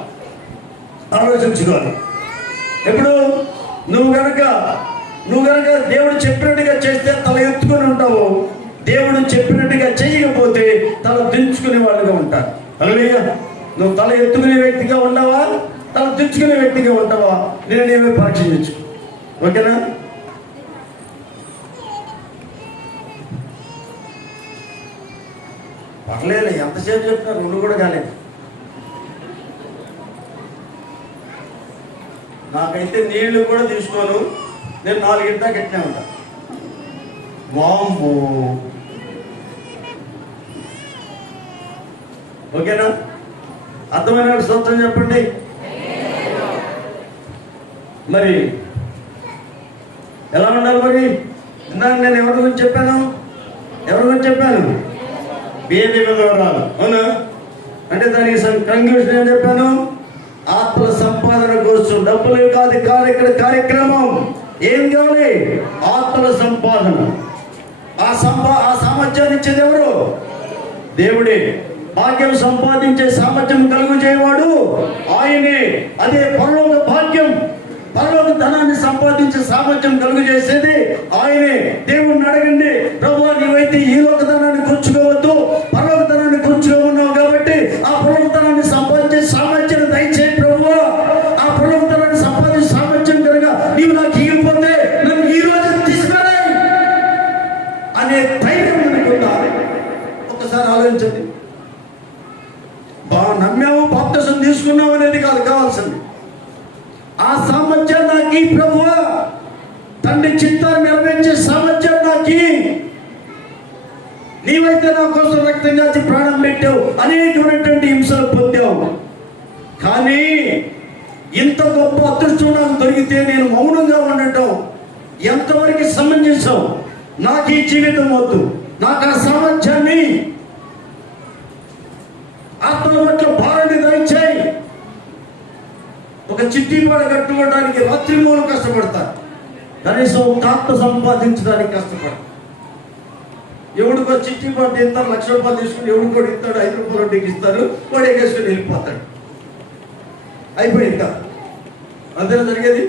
ఆలోచించుకోవాలి. ఎప్పుడు నువ్వు గనక దేవుడు చెప్పినట్టుగా చేస్తే తల ఎత్తుకొని ఉంటావు. దేవుడు చెప్పినట్టుగా చేయకపోతే తల దించుకునే వాళ్ళుగా ఉంటారు. హల్లెలూయా. నువ్వు తల ఎత్తుకునే వ్యక్తిగా ఉండవా, తల దించుకునే వ్యక్తిగా ఉంటావా? నేనేమీ పరీక్షించు. ఓకేనా? పర్లేదు, ఎంతసేపు చెప్తున్నా రెండు కూడా కాలేదు. నాకైతే నీళ్లు కూడా తీసుకోను. నేను 4 గంటలకు ఎట్నే ఉంటా. వామ్మో. ఓకేనా? అర్థమైన స్తోత్రం చెప్పండి. మరి ఎలా ఉండాలి? మరి ఇందాక నేను ఎవరి గురించి చెప్పాను? బేబీ విధవరాలు. అవునా? అంటే దానికి కంక్లూషన్ ఏం చెప్పాను? ఆత్మల సంపాదన కోసం డబ్బులు కాదు ఇక్కడ కార్యక్రమం. ఏం కావాలి? ఆత్మల సంపాదన. ఆ సామర్థ్యాన్ని ఇచ్చేది ఎవరు? దేవుడే. భాగ్యం సంపాదించే సామర్థ్యం కలుగు చేయవాడు ఆయనే. అదే పరలోక భాగ్యం, పరలోక ధనాన్ని సంపాదించే సామర్థ్యం కలుగు చేసేది ఆయనే. దేవుణ్ణి అడగండి, ప్రభువా నీవైతే ఈ లోక ధనాన్ని కూర్చుకోవద్దు, పరలోక ధనాన్ని కూర్చుకోమన్నావు కాబట్టి ఆ పరలోక ధనాన్ని సంపాదించే సామర్థ్యం దయచేయి ప్రభువా. ఆ పరలోక ధనాన్ని సంపాదించే సామర్థ్యం కనుక నీవు నాకు ఇవ్వకపోతే నన్ను ఈ రోజు తీసుకురా అనే ధైర్యం అనుకుంటా. ఒకసారి ఆలోచించండి. నమ్మాము, బాప్తిసం తీసుకున్నావు అనేది కాదు కావాల్సింది. ఆ సామర్థ్యం నాకు ఈ ప్రభువా, తండ్రి చిత్తాన్ని నెరవేర్చే సామర్థ్యం నాకు. నీవైతే నా కోసం రక్తం కాచి ప్రాణం పెట్టావు, అనేకమైనటువంటి హింసలు పొందావు. కానీ ఇంత గొప్ప అదృష్టం నాకు దొరికితే నేను మౌనంగా ఉండటం ఎంతవరకు సమంజసం? నాకు ఈ జీవితం వద్దు, నాకు ఆ సామర్థ్యాన్ని, ఆత్మల పట్ల భారాన్ని దయచేయి. ఒక చిట్టిపాడ కట్టుకోవడానికి రాత్రి మూలు కష్టపడతారు, కనీసం ఒక ఆత్మ సంపాదించడానికి కష్టపడతారు. ఎవడికో చిట్టిపాటు ఇస్తారు, ₹1,00,000 తీసుకుని ఎవడు కూడా ఇస్తాడు, ₹5 వడ్డీకి ఇస్తారు, వాడు ఎగేసుకుని వెళ్ళిపోతాడు. అయిపోయింది. అంతేనా జరిగేది?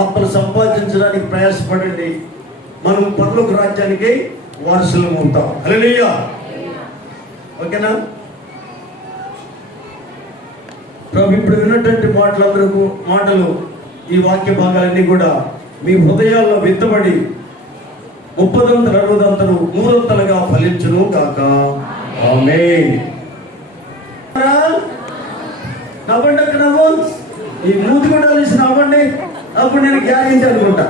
ఆత్మలు సంపాదించడానికి ప్రయాసపడండి. మనం పరలోక రాజ్యానికి వారసులం అవుతాం. హల్లెలూయా. ఓకేనా? ప్రభు ఇప్పుడు విన్నటువంటి మాటలు ఈ వాక్య భాగాలన్నీ కూడా మీ హృదయాల్లో విత్తబడి 30 60 100 ఫలించును కాక. ఆమేన్. నవ్వండి. అక్కడ నవ్వు. ఈ మూతి కూడా కలిసి నవ్వండి. అప్పుడు నేను గ్యారెంటీ అనుకుంటా.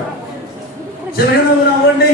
చిలక నవ్వు నవ్వండి.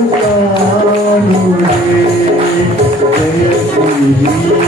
పునరుత్థానుడే Say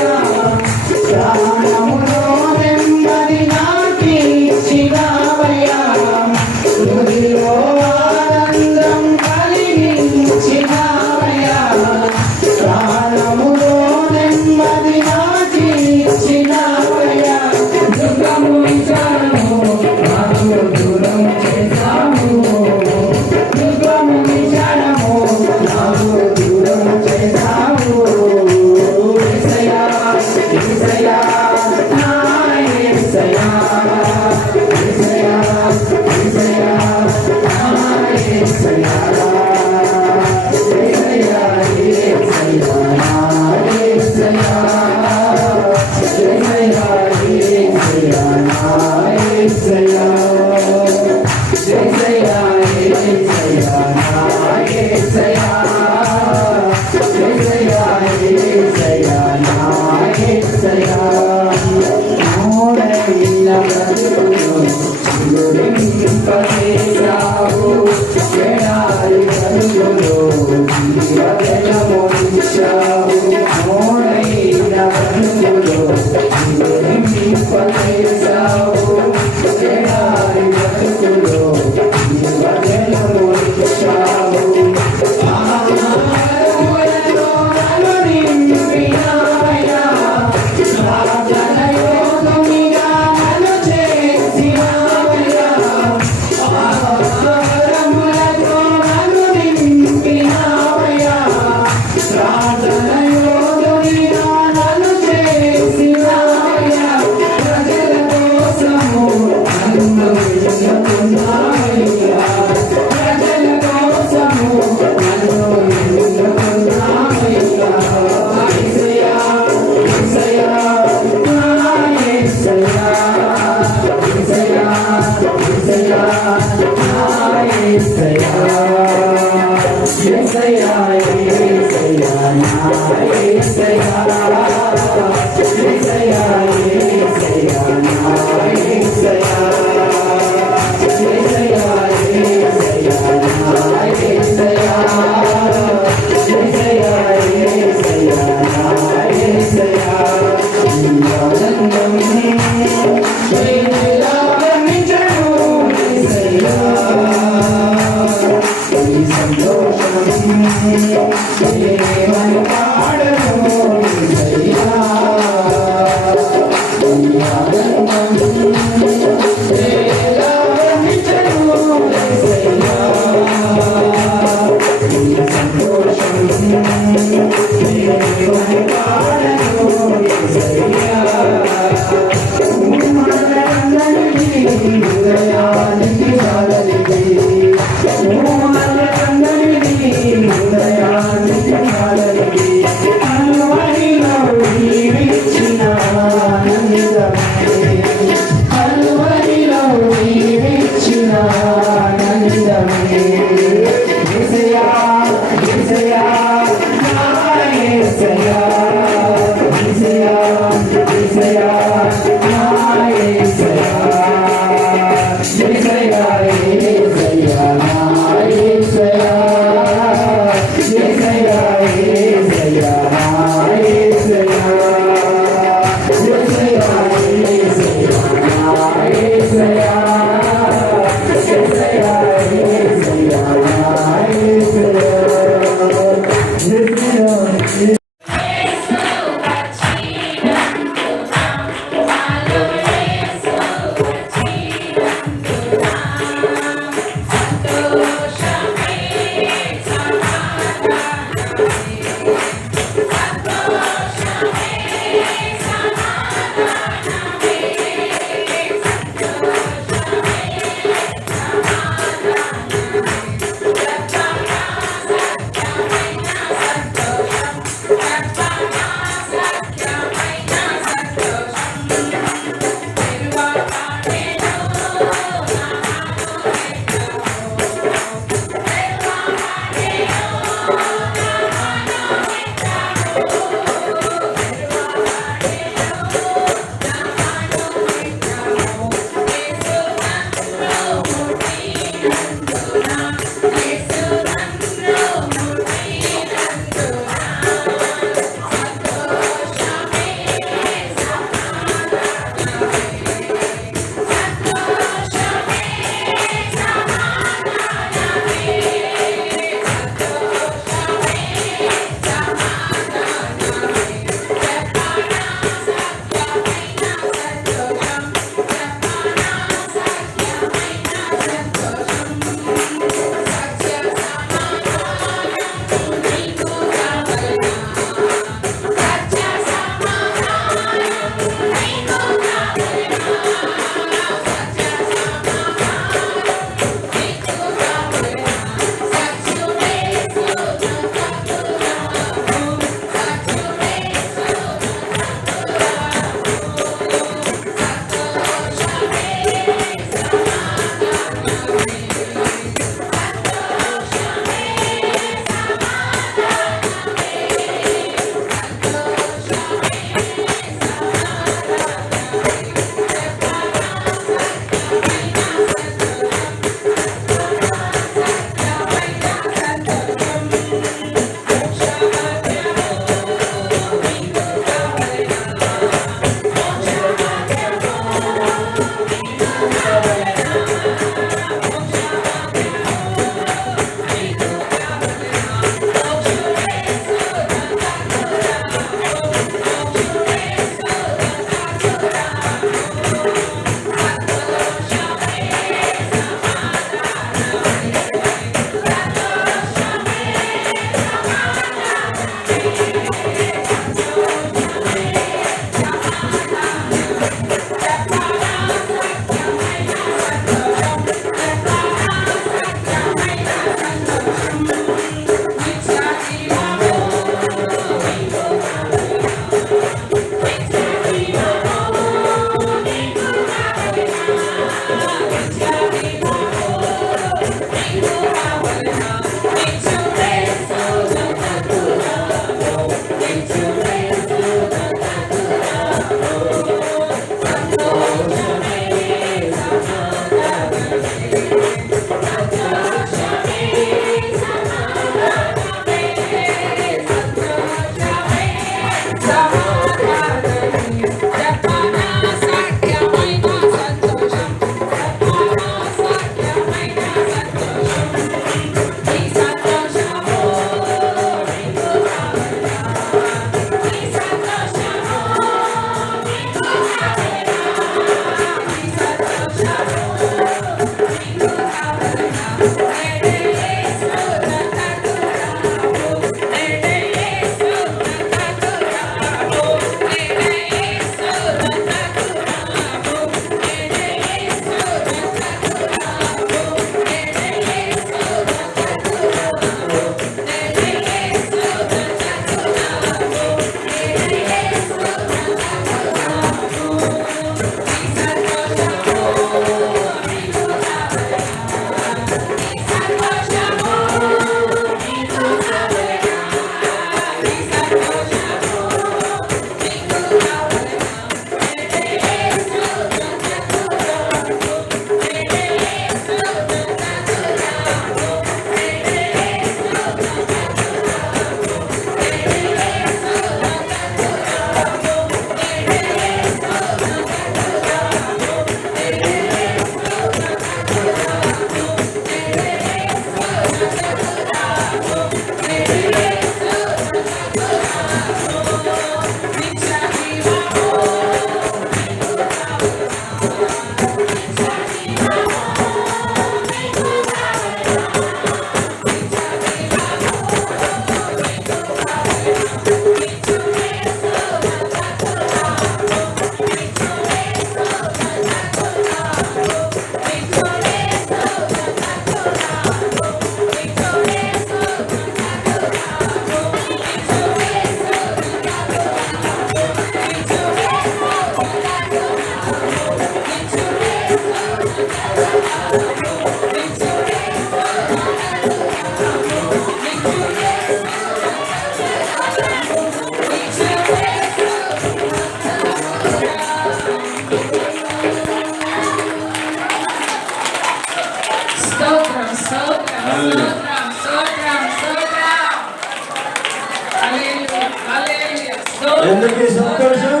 ఎందుకు సంతోషం?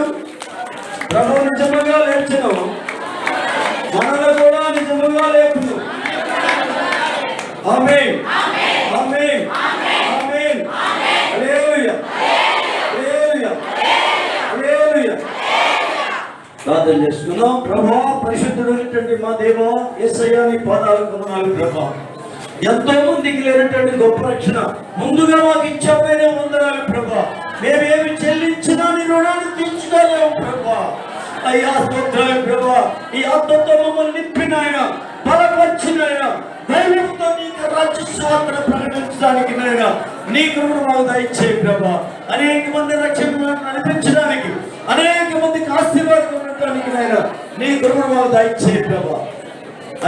ప్రభు నిజముగా లేచను, మనలో కూడా నిజముగా లేపును. ఆమేన్, ఆమేన్, ఆమేన్. హల్లెలూయా, హల్లెలూయా, హల్లెలూయా. ప్రార్థన చేసుకుందాం. ప్రభువా, పరిశుద్ధుడైనటువంటి మా దేవా, యేసయ్యా నీ పాదాలకు వందనాలు ప్రభువా. ఎంతో మందికి లేనటువంటి గొప్ప రక్షణ ముందుగా మాకు ఇచ్చామనే వందనాలు ప్రభా. మేమేమి చెల్లించినా నీ రుణాన్ని తీర్చుకోలేము ప్రభా. అయ్యా స్తోత్రాలు ప్రభా. ఈ ఆత్మతో మమ్మల్ని నింపిన ఆయన, బలపరిచిన ఆయన, ధైర్యంతో నీకు రాజ్య సువార్తను ప్రకటించడానికి నాయన నీ కృపను మాకు దయచేయి ప్రభా. అనేక మంది రక్షణ నడిపించడానికి, అనేక మందికి ఆశీర్వాదం ఉండటానికి నాయన నీ కృపను మాకు దయచేయి ప్రభా.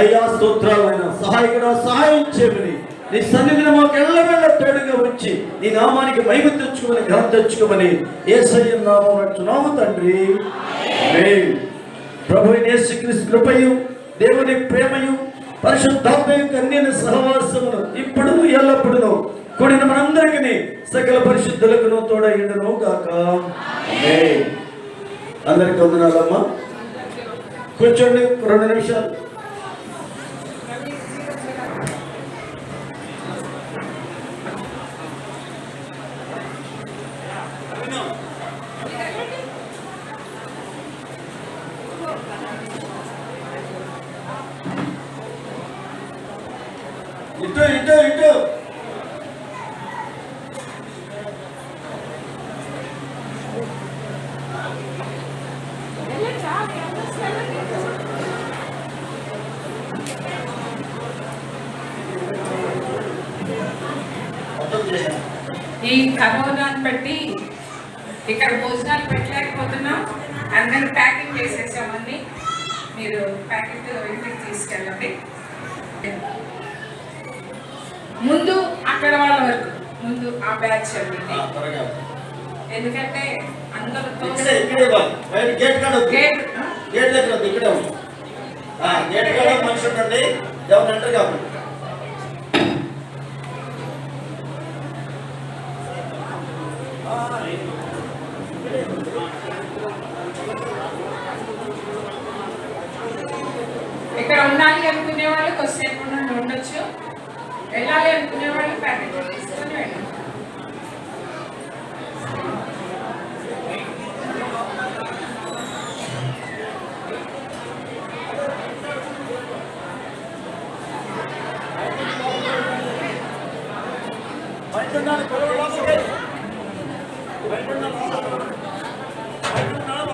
అయ్యా స్తోత్రాలైన సహాయకుడా, సహాయం చేయమని నీ సన్నిధిని మాకు ఎల్లవేళ తోడుగా వచ్చి నీ నామానికి మహిమ తెచ్చుకోమని, ఘనత తెచ్చుకోమని యేసయ్య నామమున అడుగుచున్నాము తండ్రి. ఆమేన్. ప్రభువైన యేసుక్రీస్తు కృపయు, దేవుని ప్రేమయు, పరిశుద్ధాత్మ యొక్క అన్యోన్య సహవాసమును ఇప్పుడు ఎల్లప్పుడూ కూడిన మనందరికీ సకల పరిశుద్ధులకు తోడైండును గాక. ఆమేన్. అందరికీ వందనాలమ్మా. కూర్చోండి 2 నిమిషాలు. ఇటు ఇటు ఇటు ఈ కరోనాను బట్టి ఇక్కడ భోజనాలు పెట్టలేకపోతున్నాం. అందరూ ప్యాకింగ్ చేసేసామని మీరు ప్యాకెట్ ఇంటికి తీసుకెళ్ళండి. ముందు అక్కడ వాళ్ళ వరకు, ముందు ఆ బ్యాచ్ అండి. ఎందుకంటే అందరితో గేట్ దగ్గర ఇక్కడే ఉంది. గేట్ కాడ మనిషి ఉండండి, ఎవరు ఎంటర్ కాదు. ఇక్కడ ఉండాలి అనుకునే వాళ్ళు కొద్దిసేపు ఉండొచ్చు, వెళ్ళాలి అనుకునే వాళ్ళు ప్యాకెట్ తీసుకొని వెళ్ళండి. బయట